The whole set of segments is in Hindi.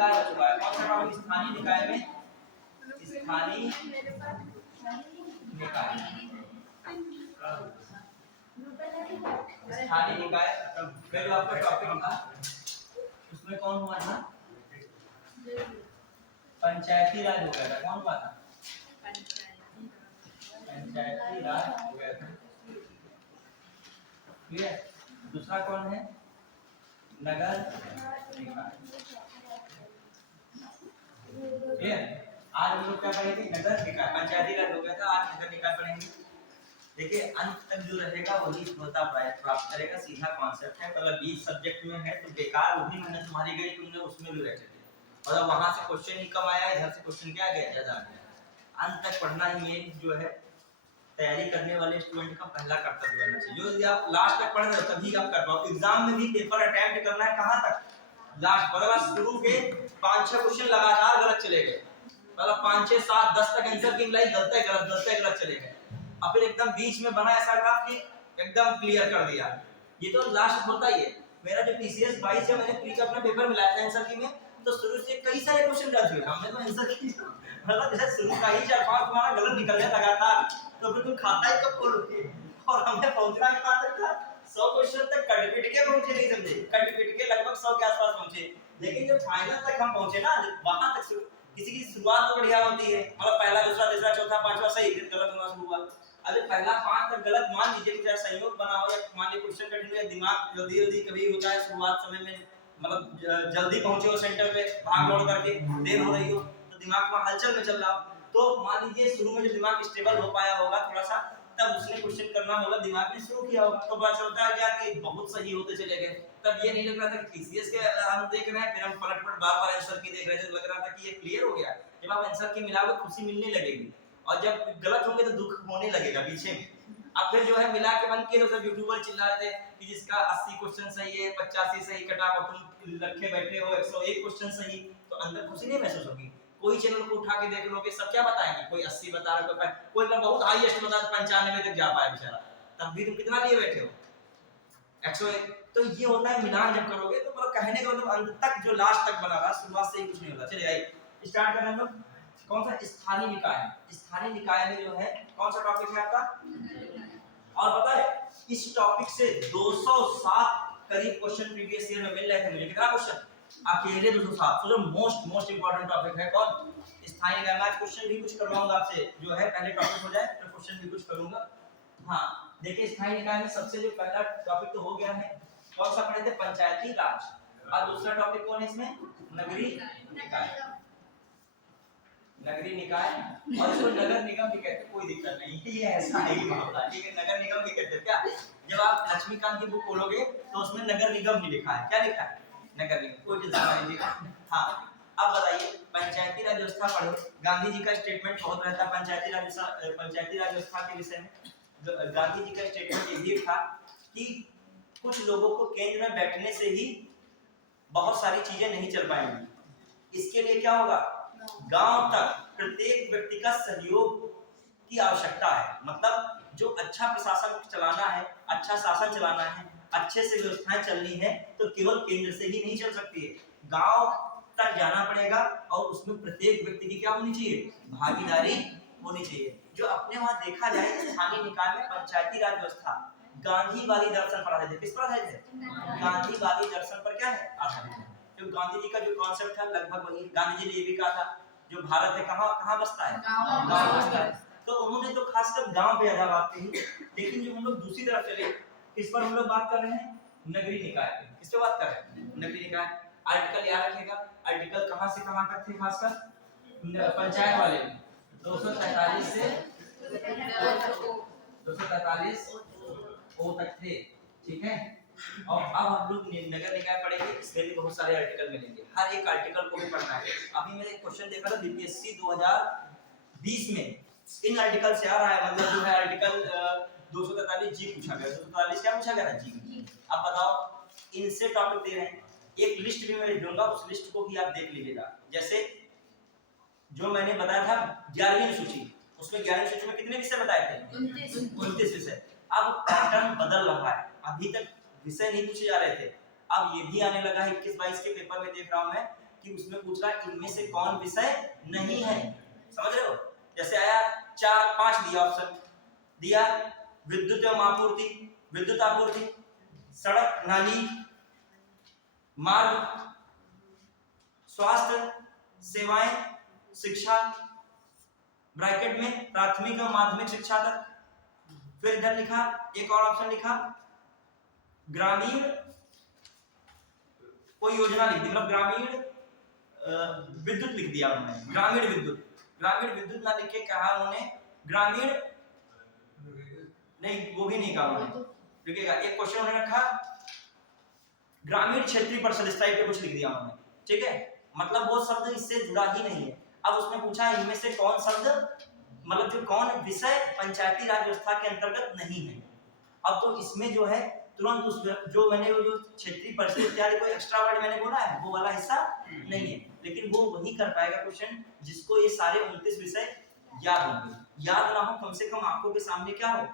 निकाय हो चुका है। कौन सा टॉपिक स्थानीय निकाय में? स्थानीय निकाय। स्थानीय निकाय का जो आपका टॉपिक था उसमें कौन हुआ था? पंचायती राज हो गया था। कौन हुआ था? पंचायती राज हो गया था। क्लियर? दूसरा कौन है? नगर निकाय। क्लियर? आज हम लोग क्या पढ़ेंगे? नगर निकाय। पंचायती राज हो गया था, आज नगर निकाय पढ़ेंगे। देखिए अंत तक जो रहेगा वही श्रोता प्राप्त करेगा, सीधा कॉन्सेप्ट है। मतलब 20 सब्जेक्ट में है तो बेकार वही मेहनत तुम्हारी गई, तुमने उसमें भी बैठे थे। मतलब वहां से क्वेश्चन ही कम आया, इधर से क्वेश्चन क्या गया, ज्यादा गया। अंत तक पढ़ना ही मेन जो है तैयारी करने वाले स्टूडेंट का पहला कर्तव्य होना चाहिए। जो यदि आप लास्ट तक पढ़ रहे हो तभी आप कर पाओ। एग्जाम में भी पेपर अटेम्प्ट करना है कहां तक? लास्ट। मतलब शुरू के 5-6 क्वेश्चन लगातार गलत चले गए, मतलब 5-6-7-10 तक आंसर की मिलाई, गलत चले गए। और फिर एकदम बीच में बना ऐसा ग्राफ कि एकदम क्लियर कर दिया। ये तो लास्ट होता ही है। मेरा जो पीसीएस 22 है, मैंने प्री का अपना पेपर मिलाया था आंसर की में, तो शुरू से कई सारे क्वेश्चन गलत हुए। हमने तो आंसर की मतलब जैसे शुरू का ही 4-5 तुम्हारा गलत निकल गया लगातार, तो फिर तुम खाता ही कब खोलोगे? और हमने पहुंचना कहां तक था? 100 क्वेश्चन तक कट पिट के पहुंचे, नहीं समझे? कट पिट के लगभग 100 के आसपास पहुंचे। लेकिन जब फाइनल तक हम पहुंचे ना, वहां तक किसी की शुरुआत तो बढ़िया होती है, मतलब पहला दूसरा तीसरा चौथा पांचवा सही, फिर गलत होना शुरू हुआ। अगर पहला 5 तक गलत मान लीजिए कि चाहे संयोग बना हो या मान लीजिए क्वेश्चन कठिन है, दिमाग जल्दी कभी होता है शुरुआत समय में, मतलब जल्दी पहुंचे हो सेंटर पे, भाग दौड़ करके देर हो रही हो तो दिमाग में हलचल में चल रहा हो, तो मान लीजिए शुरू में जो दिमाग स्टेबल हो पाया होगा थोड़ा सा, तब उसने क्वेश्चन करना मतलब दिमाग में शुरू किया होगा, तो पता चलता है क्या कि बहुत सही होते चले गए। तब ये नहीं लग रहा था कि पीसीएस के हम देख रहे हैं, फिर हम पलट बार-बार आंसर की देख रहे थे, लग रहा था कि ये क्लियर हो गया। जब आप आंसर की मिलाओगे खुशी मिलने लगेगी, और जब गलत होंगे तो दुख होने लगेगा पीछे में। अब फिर जो है मिला के मन के सब यूट्यूबर चिल्ला रहे थे कि जिसका 80 क्वेश्चन सही है, 85 सही कटा और तुम रखे बैठे हो 101 क्वेश्चन सही, तो अंदर खुशी नहीं महसूस होगी। कोई चैनल को उठा के देख लोगे, सब क्या बताएंगे, कोई 80 बता रहा है, कोई बहुत हाईएस्ट बता 95 तक जा पाया बेचारा, तब भी तुम कितना लिए बैठे हो 101। तो ये होता है मिलान जब करोगे तो मतलब कहने का मतलब अंत तक जो लास्ट तक बना रहा, शुरुआत से ही कुछ नहीं होता। चलिए आइए स्टार्ट करना। हम लोग कौन सा स्थानीय निकाय है? स्थानीय निकाय में जो है कौन सा टॉपिक है आपका? और पता है इस टॉपिक से 207 करीब क्वेश्चन प्रीवियस ईयर में मिल रहे थे मुझे। कितना क्वेश्चन? अकेले 207। तो जो मोस्ट इंपोर्टेंट टॉपिक है कौन? स्थानीय निकाय। मैं क्वेश्चन भी कुछ करवाऊंगा आपसे, जो है पहले टॉपिक हो जाए फिर क्वेश्चन भी कुछ करूंगा। हाँ देखिए स्थानीय निकाय में सबसे जो पहला टॉपिक तो हो गया है, कौन सा पढ़े थे? पंचायती राज। और दूसरा टॉपिक कौन है इसमें? नगरीय निकाय। नगरीय निकाय, और इसको नगर निगम भी कहते हैं, कोई दिक्कत नहीं है, ये ऐसा है ही मामला, ठीक है। नगर निगम भी कहते हैं क्या? जब आप लक्ष्मीकांत की बुक खोलोगे तो उसमें नगर निगम भी लिखा है। क्या लिखा है? नगर निगम। कोई टेंशन नहीं है। हाँ अब बताइए पंचायती राज व्यवस्था पढ़ो। गांधी जी का स्टेटमेंट बहुत रहता है पंचायती राज व्यवस्था के विषय में। गांधी जी का स्टेटमेंट ये था कि कुछ लोगों को केंद्र में बैठने से ही बहुत सारी चीजें नहीं चल पाएंगी। इसके लिए क्या होगा? गांव तक प्रत्येक व्यक्ति का सहयोग की आवश्यकता है। मतलब जो अच्छा प्रशासन चलाना है, अच्छा शासन चलाना है, अच्छे से व्यवस्थाएं चलनी है, तो केवल केंद्र से ही नहीं चल सकती है, गांव तक जाना पड़ेगा। और उसमें प्रत्येक व्यक्ति की क्या होनी चाहिए? भागीदारी होनी चाहिए। जो अपने वहां देखा जाए स्थानीय निकाय में पंचायती राज व्यवस्था गांधीवादी दर्शन पर आधारित है। किस पर आधारित है? गांधीवादी दर्शन पर क्या है? आधारित है। जो गांधी जी का जो कॉन्सेप्ट था लगभग वही गांधी जी ने ये भी कहा था, जो भारत है कहाँ बसता है? गांव बसता है। तो उन्होंने तो खासकर गांव पे आधार बात कही। लेकिन जो हम लोग दूसरी तरफ चले, किस पर हम लोग बात कर रहे हैं? नगरीय निकाय। किस पे बात कर रहे हैं? नगरीय निकाय। आर्टिकल याद रखिएगा, आर्टिकल कहां से कहां तक थे? खासकर पंचायत वाले 243 से 243 ओ तक थे, ठीक है। और अब हम लोग नगर निकाय पढ़ेंगे, इसमें भी बहुत सारे आर्टिकल मिलेंगे, हर एक आर्टिकल को भी पढ़ना है। अभी मैंने क्वेश्चन देखा था बीपीएससी 2020 में इन आर्टिकल से आ रहा है, मतलब जो है आर्टिकल 243 जी पूछा गया। 243 क्या पूछा गया था? जी। अब बताओ इनसे टॉपिक दे रहे हैं, एक लिस्ट भी मैं दूंगा, उस लिस्ट को भी आप देख लीजिएगा। जैसे जो मैंने बताया था 11वीं सूची, उसमें 11वीं सूची में कितने विषय बताए थे? 29 विषय। अब पैटर्न बदल रहा है, अभी तक विषय नहीं पूछे जा रहे थे, अब ये भी आने लगा है 21-22 के पेपर में देख रहा हूं मैं कि उसमें पूछ रहा है इनमें से कौन विषय नहीं है, समझ रहे हो। जैसे आया 4 5 दिया ऑप्शन दिया, विद्युत एवं आपूर्ति, विद्युत आपूर्ति, सड़क नाली, मार्ग, स्वास्थ्य सेवाएं, शिक्षा, ब्रैकेट में प्राथमिक और माध्यमिक शिक्षा तक। फिर इधर लिखा एक और ऑप्शन लिखा ग्रामीण कोई योजना लिख दी, मतलब ग्रामीण विद्युत लिख दिया उन्होंने, ग्रामीण विद्युत, ग्रामीण विद्युत ना लिख के कहा उन्होंने ग्रामीण, नहीं वो भी नहीं कहा उन्होंने, लिखेगा एक क्वेश्चन उन्होंने रखा ग्रामीण क्षेत्रीय परिषद, इस टाइप के कुछ लिख दिया उन्होंने, ठीक है, मतलब वो शब्द इससे जुड़ा ही नहीं है। अब उसने पूछा इनमें से कौन शब्द, मतलब जो कौन विषय पंचायती राज व्यवस्था के अंतर्गत नहीं है। अब तो इसमें जो है तुरंत उस जो मैंने वो जो क्षेत्रीय परिषद इत्यादि कोई एक्स्ट्रा वर्ड मैंने बोला है वो वाला हिस्सा नहीं है, लेकिन वो वही कर पाएगा क्वेश्चन जिसको ये सारे 29 विषय याद होंगे। याद ना हो कम से कम आंखों के सामने क्या हो,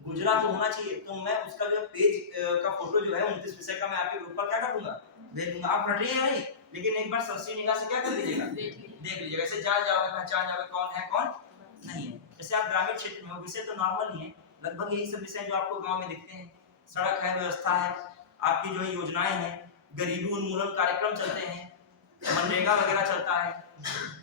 गुजरा तो होना चाहिए। तो मैं उसका जो पेज का फोटो जो है 29 विषय का मैं आपके ग्रुप पर क्या कर दूंगा, भेज दूंगा। आप पढ़ रही हैं नहीं, लेकिन एक बार सरसरी निगाह से क्या कर लीजिएगा, देख लीजिएगा, ऐसे जान जाओगे, पहचान जाओगे कौन है कौन नहीं है। जैसे आप ग्रामीण क्षेत्र में हो, विषय तो नॉर्मल ही है, लगभग यही सब विषय जो आपको गांव में दिखते हैं, सड़क है, व्यवस्था है, आपकी जो है योजनाएं हैं, गरीबी उन्मूलन कार्यक्रम चलते हैं, मनरेगा वगैरह चलता है,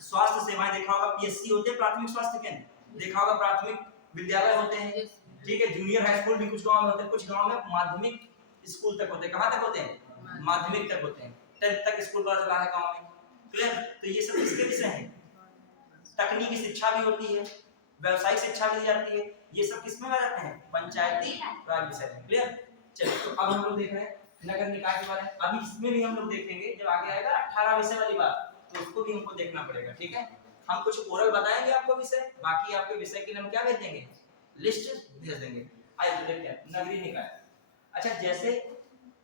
स्वास्थ्य सेवाएं देखा होगा, पीएससी होते हैं प्राथमिक स्वास्थ्य केंद्र, देखा होगा प्राथमिक विद्यालय होते हैं, ठीक है, जूनियर हाई स्कूल भी कुछ गांव में होते हैं, कुछ गांव में माध्यमिक स्कूल तक होते हैं। कहां तक होते हैं, माध्यमिक तक होते हैं, 10th तक स्कूल वाला चला है गांव में, क्लियर। तो ये सब इसके विषय हैं। तकनीकी शिक्षा भी होती है, व्यवसायिक शिक्षा भी दी जाती है, ये सब किसमें आ जाते हैं, पंचायती राज विषय में, क्लियर। चलिए तो अब हम लोग देख रहे हैं नगर निकाय के बारे में, अभी इसमें भी हम लोग देखेंगे जब आगे आएगा 18 विषय वाली बात, तो उसको भी हमको देखना पड़ेगा, ठीक है। हम कुछ ओरल बताएंगे आपको विषय, बाकी आपके विषय के लिए हम क्या भेज देंगे, लिस्ट भेज देंगे। आइए तो देखते हैं नगरीय निकाय। अच्छा, जैसे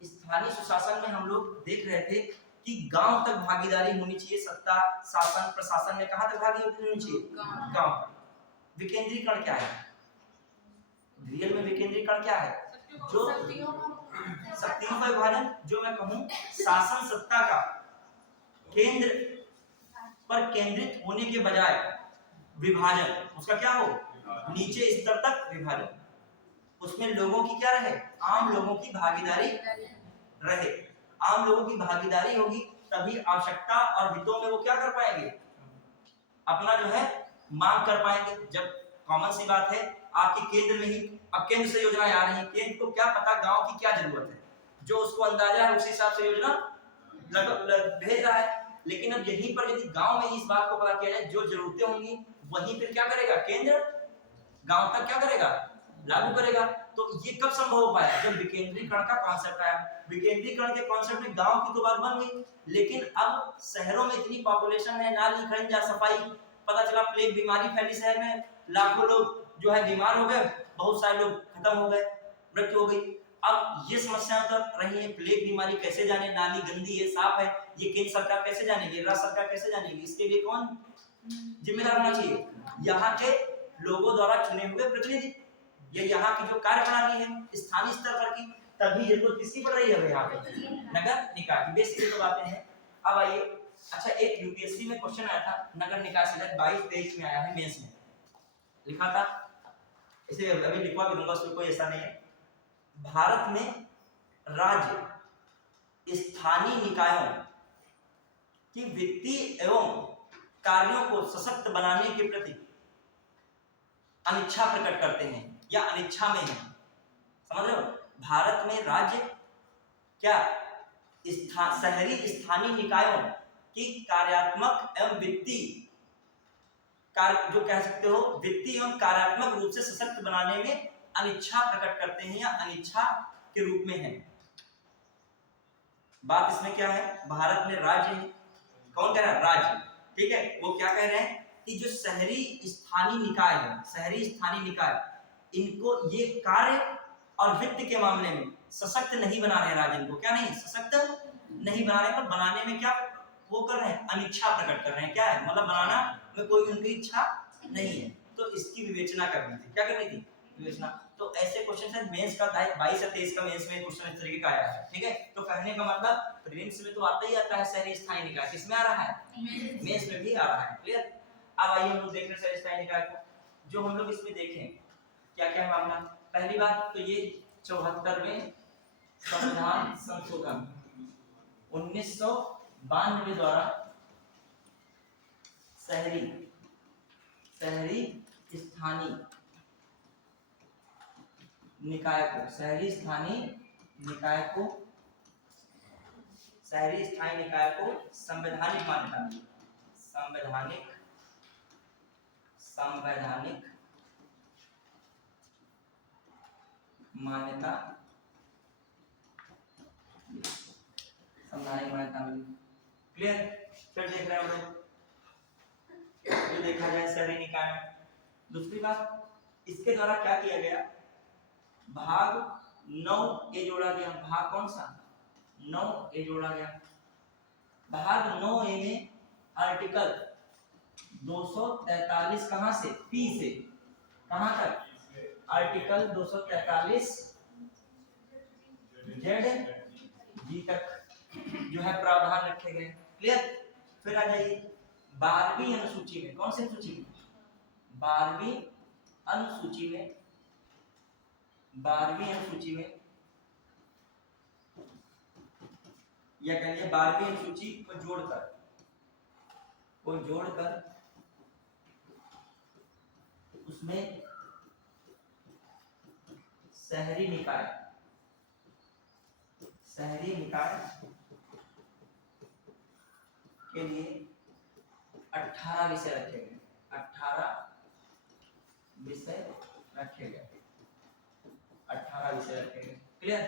स्थानीय सुशासन में हम लोग देख रहे थे कि गांव तक भागीदारी होनी चाहिए, सत्ता शासन प्रशासन में कहां तक भागीदारी होनी चाहिए, गांव तक। विकेंद्रीकरण क्या है, रियल में विकेंद्रीकरण क्या है, जो शक्तियों का विभाजन, जो मैं कहूं शासन सत्ता का केंद्र पर केंद्रित होने के बजाय विभाजन, उसका क्या हो, नीचे स्तर तक विभाजन, उसमें लोगों की क्या रहे, आम लोगों की भागीदारी रहे। आम लोगों की भागीदारी होगी तभी आवश्यकता और हितों में वो क्या कर पाएंगे, अपना जो है मांग कर पाएंगे। जब कॉमन सी बात है आपकी केंद्र में ही, अब केंद्र से योजनाएं आ रही है, केंद्र को क्या पता गांव की क्या जरूरत है, जो उसको अंदाजा है उसी हिसाब से योजना भेज रहा है। लेकिन अब यहीं पर यदि गांव में इस बात को पता किया जाए जो जरूरतें होंगी वहीं फिर क्या करेगा, केंद्र गांव तक क्या करेगा, लागू करेगा। तो ये कब संभव हो पाया, जब विकेंद्रीकरण का कॉन्सेप्ट आया। विकेंद्रीकरण के कॉन्सेप्ट में गांव की तो बात बन गई, लेकिन अब शहरों में इतनी पॉपुलेशन है, नाली खंजा सफाई, पता चला प्लेग बीमारी फैली शहर में, लाखों लोग जो है बीमार हो गए, बहुत सारे लोग खत्म हो गए, मृत्यु हो गई। अब ये समस्या तब रही है, प्लेग बीमारी कैसे जाने, नाली गंदी है साफ है, ये केंद्र सरकार कैसे जानेगी, राज्य सरकार कैसे जानेगी, इसके लिए कौन जिम्मेदार होना चाहिए, यहाँ के लोगों द्वारा चुने हुए प्रतिनिधि, ये यहाँ की जो कार्य प्रणाली है स्थानीय स्तर पर की, तभी जरूरत किसकी पड़ रही है यहाँ पे, नगर निकाय की। बेसिक तो बातें हैं। अब आइए, अच्छा एक यूपीएससी में क्वेश्चन आया था नगर निकाय से 22-23 में आया है, मेंस में लिखा था, इसे अभी लिखवा भी दूंगा, उसमें कोई ऐसा नहीं है। भारत में राज्य स्थानीय निकायों की वित्तीय एवं कार्यों को सशक्त बनाने के प्रति अनिच्छा प्रकट करते हैं या अनिच्छा में है, समझ रहे हो। भारत में राज्य क्या शहरी स्थानीय निकायों की कार्यात्मक एवं वित्तीय कार्य, जो कह सकते हो वित्तीय एवं कार्यात्मक रूप से सशक्त बनाने में अनिच्छा प्रकट करते हैं या अनिच्छा के रूप में है। बात इसमें क्या है, भारत में राज्य है, कौन कह रहा है, राज्य, ठीक है। वो क्या कह रहे हैं कि जो शहरी स्थानीय निकाय है, शहरी स्थानीय निकाय, इनको ये कार्य और वित्त के मामले में सशक्त नहीं बना रहे राज्य, इनको क्या नहीं सशक्त नहीं बना रहे, पर बनाने में क्या वो कर रहे हैं, अनिच्छा प्रकट कर रहे हैं। क्या है मतलब, बनाना में कोई उनकी इच्छा नहीं है, तो इसकी विवेचना करनी थी, क्या करनी थी, विवेचना। तो ऐसे क्वेश्चन है मेंस का 22 या 23 का मेंस में क्वेश्चन इस तरीके का आया है, ठीक है। तो कहने का मतलब प्रीलिम्स में तो आता ही आता है शहरी स्थायी निकाय, किसमें आ रहा है, मेंस में भी आ रहा है, क्लियर। अब आइए हम लोग देख रहे हैं शहरी स्थायी निकाय को। जो हम लोग इसमें देखें क्या क्या मामला, पहली बात तो ये 74वें संविधान संशोधन 1992 द्वारा शहरी स्थानीय निकाय को शहरी स्थानीय निकाय को संवैधानिक मान्यता मिली, संवैधानिक मान्यता मिली, क्लियर। फिर देख रहे हैं हम लोग ये देखा जाए शहरी निकाय में। दूसरी बात इसके द्वारा क्या किया गया, भाग 9 ए जोड़ा गया। भाग कौन सा, 9 ए जोड़ा गया। भाग 9 ए में आर्टिकल 243 कहां से, पी से कहां तक, आर्टिकल 243 जेड जी तक जो है प्रावधान रखे गए, क्लियर। फिर आ जाइए 12वीं अनुसूची में, कौन सी अनुसूची में, 12वीं अनुसूची में, 12वीं अनुसूची में या कहिए 12वीं अनुसूची को जोड़कर उसमें शहरी निकाय के लिए 18 विषय रखे गए, 18 विषय रखे गए, 18 विषय रखे गए, क्लियर।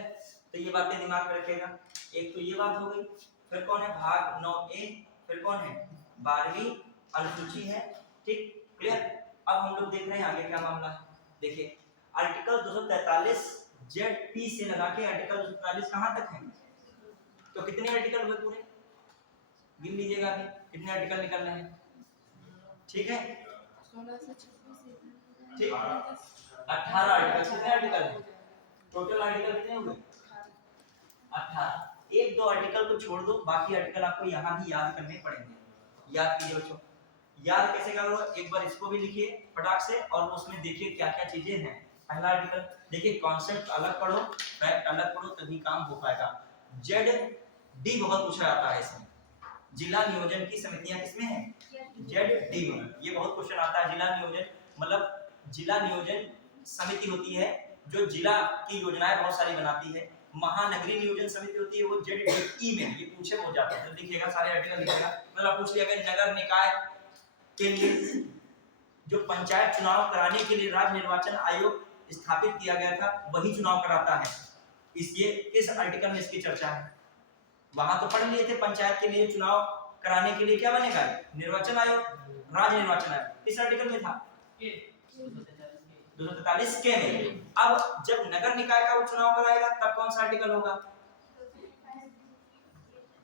तो ये बातें दिमाग में रखेगा। एक तो ये बात हो गई। फिर कौन है, भाग 9 ए, फिर कौन है, 12वीं अनुसूची है, ठीक, क्लियर। अब हम लोग देख रहे हैं आगे क्या मामला है। देखिए आर्टिकल 243 जेड पी से लगा के आर्टिकल 243 कहां तक है, तो कितने आर्टिकल हुए पूरे, गिन लीजिएगा अभी कितने आर्टिकल निकल रहे हैं, ठीक है, 16 से 26 ठीक, 18 आर्टिकल। कितने आर्टिकल है टोटल, आर्टिकल कितने हुए, 18। एक दो आर्टिकल को छोड़ दो, बाकी आर्टिकल आपको यहाँ भी याद करने पड़ेंगे। याद कीजिए बच्चों, याद कैसे करोगे, एक बार इसको भी लिखिए फटाक से और उसमें देखिए क्या क्या चीजें हैं। पहला आर्टिकल देखिए, कॉन्सेप्ट अलग पढ़ो, फैक्ट अलग पढ़ो, तभी काम हो पाएगा। जेड डी बहुत पूछा जाता है इसमें, जिला नियोजन की समितियां किसमें हैं, जेड डी में। ये बहुत क्वेश्चन आता है। जिला नियोजन मतलब जिला नियोजन समिति होती है जो जिला की योजनाएं बहुत सारी बनाती है। महानगरीय नियोजन समिति होती है वो जेड ई में। ये पूछे हो जाता है, तो लिखिएगा सारे आर्टिकल लिखिएगा। मतलब पूछ लिया गया नगर निकाय के लिए जो पंचायत चुनाव कराने के लिए राज्य निर्वाचन आयोग स्थापित किया गया था, वही चुनाव कराता है। इस आर्टिकल में इसकी चर्चा है। वहां तो पढ़ लिए थे पंचायत के लिए चुनाव कराने के लिए क्या बनेगा, निर्वाचन आयोग, राज्य निर्वाचन आयोग। इस आर्टिकल में था 243 के में। अब जब नगर निकाय का वो चुनाव कराएगा तब कौन सा आर्टिकल होगा,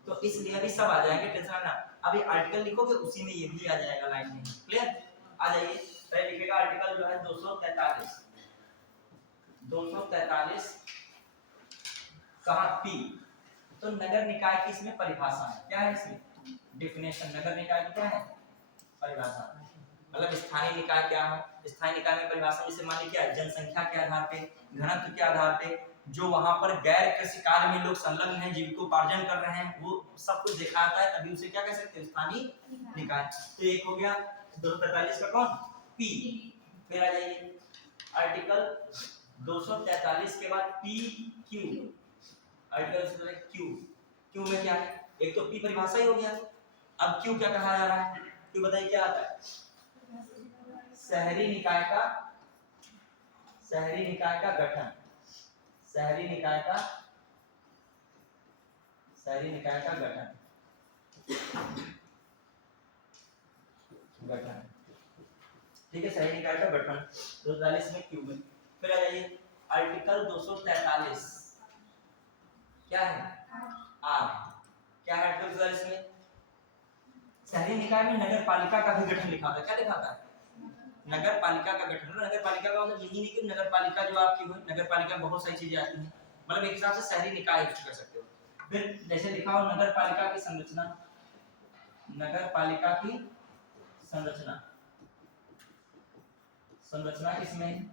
तो इसलिए अभी सब आ जाएंगे, टेंशन ना। अभी आर्टिकल लिखोगे उसी में ये भी आ जाएगा लाइन में, क्लियर। आ जाइए, पहले लिखेगा आर्टिकल जो है 243 कहा पी। तो नगर निकाय की इसमें परिभाषा है, क्या है इसमें डिफिनेशन, नगर निकाय की क्या है परिभाषा, मतलब स्थानीय निकाय क्या है। स्थानीय निकाय में परिभाषा जैसे मानिए क्या, जनसंख्या के आधार पे, घनत्व के आधार पे, जो वहां पर गैर कृषि कार्य में लोग संलग्न हैं, जीविकोपार्जन कर रहे हैं, वो सब कुछ दिखाता है, तभी उसे क्या कह सकते हैं, स्थानीय निकाय। तो एक हो गया 243 का कौन, पी। फिर आ जाइए आर्टिकल 243 के बाद पी क्यू, आर्टिकल क्यू में क्या है, एक तो पी परिभाषा ही हो गया। अब क्यू क्या कहा जा रहा है, क्यू बताइए क्या आता है, शहरी निकाय का गठन, शहरी निकाय का गठन, ठीक है, शहरी निकाय का गठन 243 में क्यू में। फिर आ जाइए आर्टिकल 243 क्या है, आर, क्या है आर्टिकल 243 में, शहरी निकाय में नगर पालिका का भी गठन लिखा था, क्या लिखा था, नगर पालिका का गठन। नगर पालिका का मतलब यही नहीं कि नगर पालिका जो आपकी हो, नगर पालिका में बहुत सारी चीजें आती हैं, मतलब एक हिसाब से शहरी निकाय यूज कर सकते हो। फिर जैसे लिखा हो नगर पालिका की संरचना, नगर पालिका की संरचना, संरचना किसमें,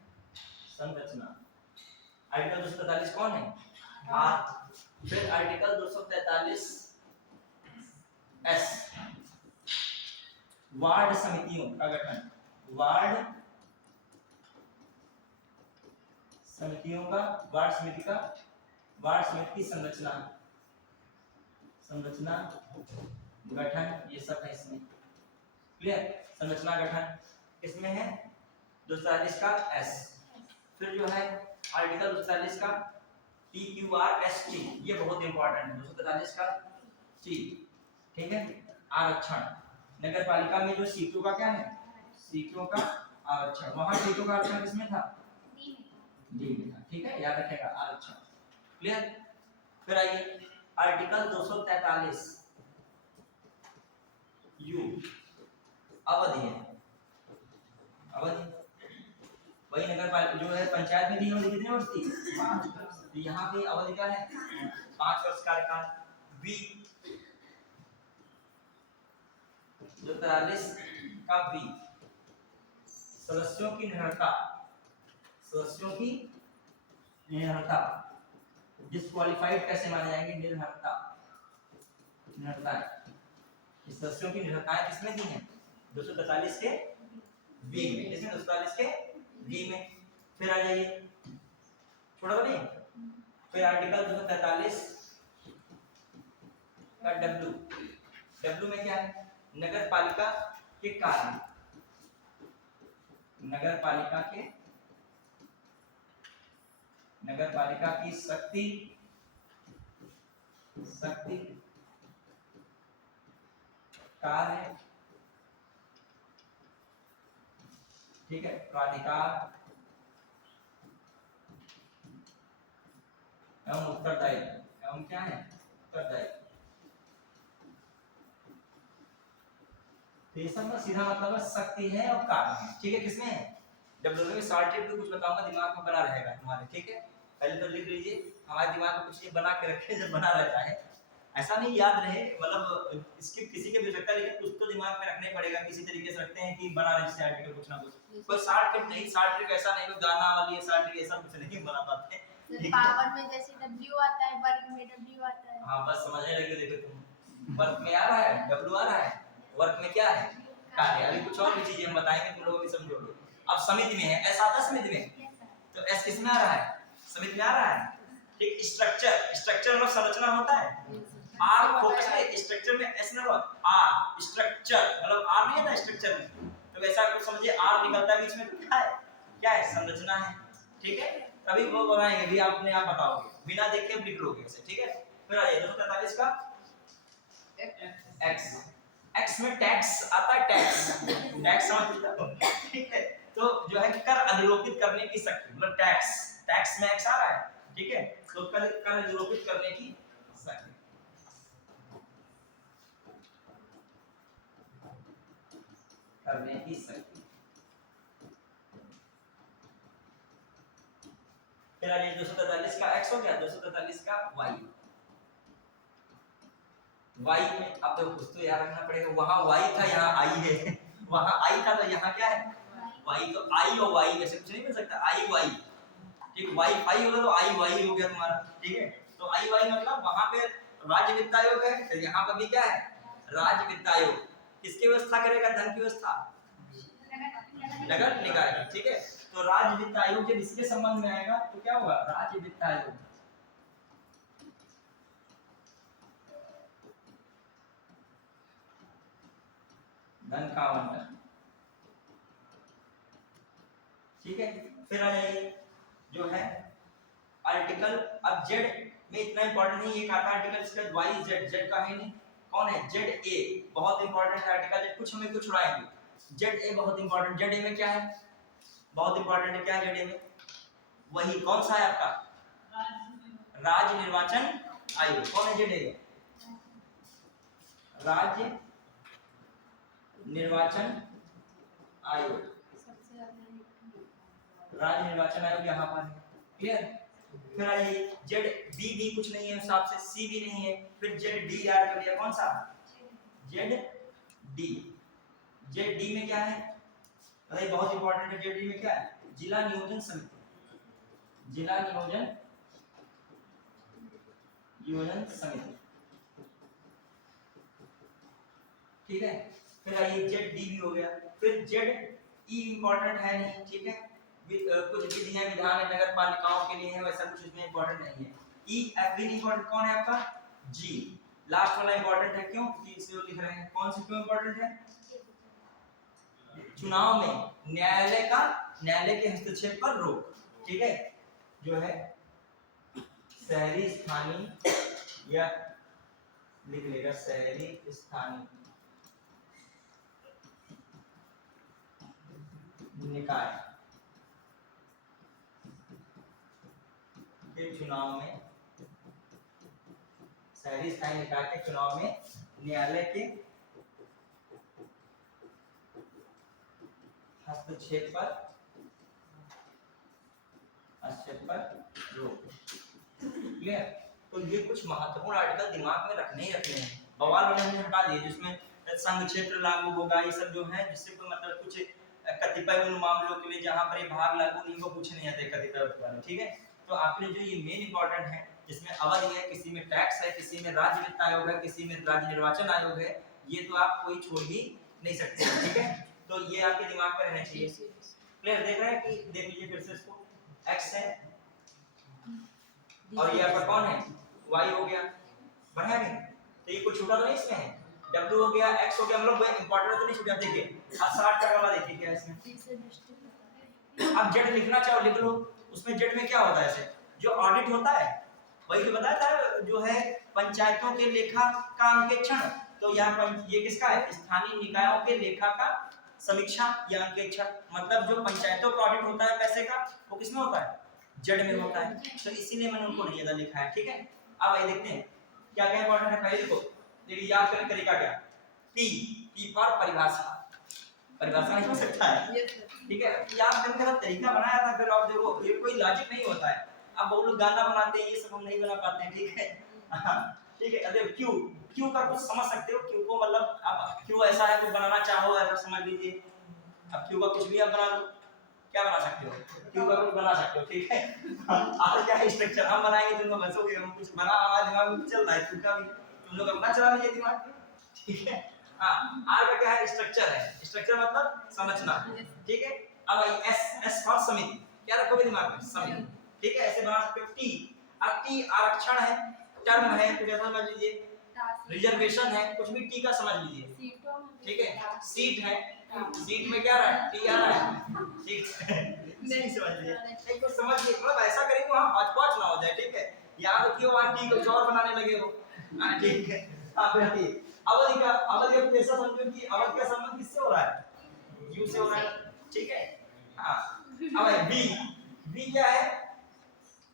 संरचना आर्टिकल 243 कौन है, भारत। फिर आर्टिकल 243 एस, वार्ड समितियों का गठन, वार्ड समितियों का, वार्ड समिति का, वार्ड समिति की संरचना, संरचना गठन, ये सब है इसमें। क्लियर, संरचना गठन किसमें है, 243 का एस। फिर जो है आर्टिकल 243 का PQRST, ये बहुत इंपॉर्टेंट है, 243 का टी, ठीक है। आरक्षण, नगर पालिका में जो सीटों का क्या है, सीटों का आरक्षण, वहां सीटों का आरक्षण किसमें था, डी में था, ठीक है, याद रखेगा आरक्षण। क्लियर। फिर आइए आर्टिकल 243 यू, अवधि है, अवधि वही नगर पालिका जो है पंचायत में भी अवधि कितने वर्ष थी, 5 वर्ष। तो यहाँ पे अवधि का है 5 वर्ष कार्यकाल। बी 243 का बी, सदस्यों की निरर्हता, सदस्यों की निरर्हता, डिस्क्वालिफाइड कैसे माने जाएंगे, निरर्हता, निरर्हता, सदस्यों की निरर्हताएं किसमें दी हैं, 243 के बी में, किसमें, 243 के बी में। फिर आ जाइए, छोड़ा नहीं, फिर आर्टिकल 243 का डब्ल्यू, डब्ल्यू में क्या है, नगर पालिका के कार्य, नगर पालिका के, नगर पालिका की शक्ति, शक्ति, कार्य, ठीक है, प्राधिकार एवं उत्तरदायित्व, एवं क्या है, उत्तरदायित्व। तो ये सब ना सीधा मतलब शक्ति है और कार्य है, ठीक है, किसमें है, डब्ल्यू में। शॉर्टेड भी कुछ बताऊंगा, दिमाग में बना रहेगा तुम्हारे, ठीक है। पहले तो लिख लीजिए, हमारे दिमाग में कुछ ये बना के रखे, जब बना रहता है, ऐसा नहीं याद रहे, मतलब इसके किसी के भी सकता है, लेकिन कुछ तो दिमाग में रखना ही पड़ेगा, किसी तरीके से रखते हैं कि बना रहे जैसे आर्टिकल कुछ ना कुछ। कोई शॉर्टकट नहीं, शॉर्टकट ऐसा नहीं, कोई गाना वाली शॉर्टकट ऐसा कुछ नहीं बना पाते। पावर में जैसे W आता है, वर्क में W आता है। हाँ बस समझने लगे, देखो तुम, वर्क में आ रहा है W आ रहा है, वर्क में क्या है, कार्य। अभी कुछ और भी चीजें हम बताएंगे, तुम लोग भी समझोगे। अब समिति में है, एस आता है समिति में, तो एस किस में आ रहा है, समिति में आ रहा है, ठीक। स्ट्रक्चर, स्ट्रक्चर मतलब संरचना होता है, आर फोकस में, स्ट्रक्चर में एस ना, आर स्ट्रक्चर मतलब आर नहीं है ना स्ट्रक्चर में, तो वैसा कुछ समझिए, आर निकलता है बीच में, तो क्या है, संरचना है, ठीक है। तभी वो बनाएंगे भी, आपने आप बताओगे, बिना देखे लिख लोगे ऐसे, ठीक है। फिर आ जाइए 243 का एक्स, एक्स में टैक्स आता है, टैक्स, टैक्स समझते हो, ठीक है। तो जो है कर अधिरोपित करने की शक्ति, मतलब टैक्स, टैक्स में एक्स आ रहा है, ठीक है, तो कर अधिरोपित करने की शक्ति, करने की शक्ति। फिर आ जाइए 243 का एक्स हो गया, 243 का वाई, वाई में अब तो कुछ तो याद रखना पड़ेगा, वहां वाई था यहाँ आई है, वहां आई था तो यहाँ क्या है वाई, तो आई और वाई वैसे कुछ नहीं मिल सकता, आई वाई, ठीक, वाई फाई होगा तो आई वाई हो गया तुम्हारा, ठीक है। तो आई वाई मतलब वहां पे राज्य वित्त आयोग है, तो यहाँ पर भी क्या है, राज्य वित्त आयोग, किसकी व्यवस्था करेगा, धन की व्यवस्था, नगर निकाय, ठीक है। तो राज्य वित्त आयोग जब इसके संबंध में आएगा तो क्या होगा, राज्य वित्त आयोग, धन का आवंटन, ठीक है। फिर आ जाइए जो है आर्टिकल, अब जेड में इतना इंपॉर्टेंट नहीं, एक आता आर्टिकल इसका वाई जेड, जेड का है नहीं, कौन है, जेड ए, बहुत इंपॉर्टेंट आर्टिकल है, कुछ हमें कुछ उड़ाएंगे, जेड ए बहुत इंपॉर्टेंट, जेड ए में क्या है, बहुत इंपॉर्टेंट है, क्या है जेड ए में, वही कौन सा है आपका, राज्य निर्वाचन आयोग, कौन है जेड ए, राज्य निर्वाचन आयोग, राज्य निर्वाचन आयोग यहाँ पर है। क्लियर? फिर आइए जेड बी भी कुछ नहीं है हिसाब से, सी भी नहीं है, फिर जेड डी याद कर लिया, कौन सा? Z D. जेड डी में क्या है? अरे बहुत इंपॉर्टेंट है। जेड डी में क्या है? जिला नियोजन समिति। जिला नियोजन समिति, ठीक है। फिर आइए जेड डी भी हो गया। फिर जेड ई इंपॉर्टेंट है नहीं, ठीक है। कुछ विधियां विधान है नगर पालिकाओं के लिए है, वैसा कुछ इसमें इंपॉर्टेंट नहीं है। ई एफ भी इंपॉर्टेंट, कौन है आपका? जी। लास्ट वाला इंपॉर्टेंट है, क्यों? क्योंकि इसे लिख रहे हैं। कौन सी क्यों इंपॉर्टेंट है? चुनाव में न्यायालय के हस्तक्षेप पर रोक, ठीक है। जो है शहरी स्थानीय या लिख लेगा शहरी स्थानीय निकाय के चुनाव में, शहरी स्थानीय निकाय के चुनाव में न्यायालय के हस्तक्षेप पर रोक। क्लियर? तो ये कुछ महत्वपूर्ण आर्टिकल दिमाग में रखने ही रखने हैं। बवाल वाले हमने हटा दिए जिसमें संघ क्षेत्र लागू होगा, ये सब जो है जिससे कोई मतलब कुछ कतिपय उन मामलों के लिए जहां पर ये भाग लागू नहीं हो, कुछ नहीं आते कतिपय, ठीक है। तो आपके जो ये मेन इंपॉर्टेंट है, जिसमें अवधि है, किसी में टैक्स है, किसी में राज्य वित्त आयोग है, किसी में राज्य निर्वाचन आयोग है, ये तो आप कोई छोड़ ही नहीं सकते, ठीक है। तो ये आपके दिमाग में रहना चाहिए। क्लियर? देख रहे हैं कि देख लीजिए फिर से इसको, x है और ये आपका कौन है? y हो गया, बढ़िया नहीं? तो ये कुछ छूटा तो नहीं इसमें है, w हो गया, x हो गया, हम लोग इंपॉर्टेंट तो नहीं छूटा। देखिए 60 का वाला देखिए क्या है इसमें। अब जेड लिखना चाहो लिख लो। उसमें जेड में क्या होता है? ऐसे जो ऑडिट होता है, वही जो बताया था, जो है पंचायतों के लेखा का अंकेक्षण। तो यहाँ ये किसका है? स्थानीय निकायों के लेखा का समीक्षा या अंकेक्षण। मतलब जो पंचायतों का ऑडिट होता है पैसे का, वो किसमें होता है? जेड में होता है। तो इसीलिए मैंने उनको नहीं ज्यादा लिखा है, ठीक है। अब आइए देखते हैं क्या क्या इंपॉर्टेंट है। पहले देखो, देखिए याद करने का तरीका क्या? पी फॉर परिभाषा। परिभाषा नहीं हो सकता है, ठीक है। याद करने का तरीका बनाया था, फिर आप देखो ये कोई लॉजिक नहीं होता है। अब बहुत लोग गाना बनाते हैं, ये सब हम नहीं बना पाते हैं, ठीक है। ठीक है। अरे क्यू का कुछ समझ सकते हो? क्यू को मतलब अब क्यू ऐसा है, कुछ बनाना चाहो ऐसा समझ लीजिए। अब क्यू का कुछ भी आप बना लो, क्या बना सकते हो? क्यू का कुछ बना सकते हो, ठीक है। और क्या स्ट्रक्चर हम बनाएंगे, तुम लोग हंसोगे। हम कुछ बना, हमारे दिमाग में चल रहा है क्यू का भी, तुम लोग अपना चला लीजिए दिमाग में, ठीक है। हाँ, आर का क्या है? स्ट्रक्चर है। स्ट्रक्चर मतलब संरचना, ठीक है। अब एस फॉर समिति, क्या रखोगे दिमाग में? समिति, ठीक है। ऐसे बना सकते हो। टी, अब टी आरक्षण है, टर्म है, कुछ ऐसा समझ लीजिए। रिजर्वेशन है, कुछ भी टी का समझ लीजिए, ठीक है। सीट है, सीट में क्या रहा है? टी आ रहा है, ठीक है। नहीं समझ लीजिए, नहीं कुछ समझ लीजिए। मतलब ऐसा करेंगे वहां हौच-पौच ना हो जाए, ठीक है। याद रखियो वहां टी कुछ और बनाने लगे हो, ठीक है। हां बैठिए। अवधि का कैसा समझो कि अवधि का संबंध किससे हो रहा है? यू से हो रहा है, ठीक है। हां, अब बी क्या है?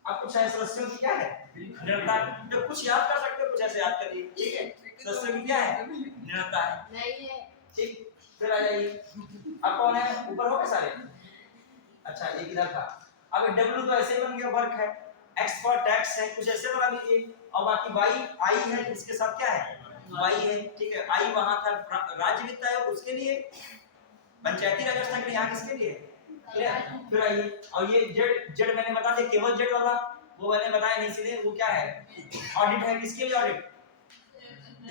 अब कुछ है सदस्यों की क्या है? निरंता। तो कुछ याद कर सकते हो, कुछ ऐसे याद करिए, ठीक है। सदस्यों की क्या है? निरंता है, नहीं है, ठीक। फिर आ जाइए, अब कौन है? ऊपर हो गए सारे? अच्छा एक इधर था। अब डब्ल्यू तो ऐसे बन गया, वर्क है। एक्स फॉर टैक्स है, कुछ ऐसे बना लीजिए। और बाकी वाई आई है, इसके साथ क्या है? वाई है, ठीक है। आई वहां था राज्य वित्त आयोग, उसके लिए पंचायती राज व्यवस्था के लिए, यहाँ किसके लिए? क्लियर? फिर आइए, और ये जेड मैंने बता दिया, केवल जेड वाला वो मैंने बताया नहीं, इसलिए वो क्या है? ऑडिट है। किसके लिए ऑडिट?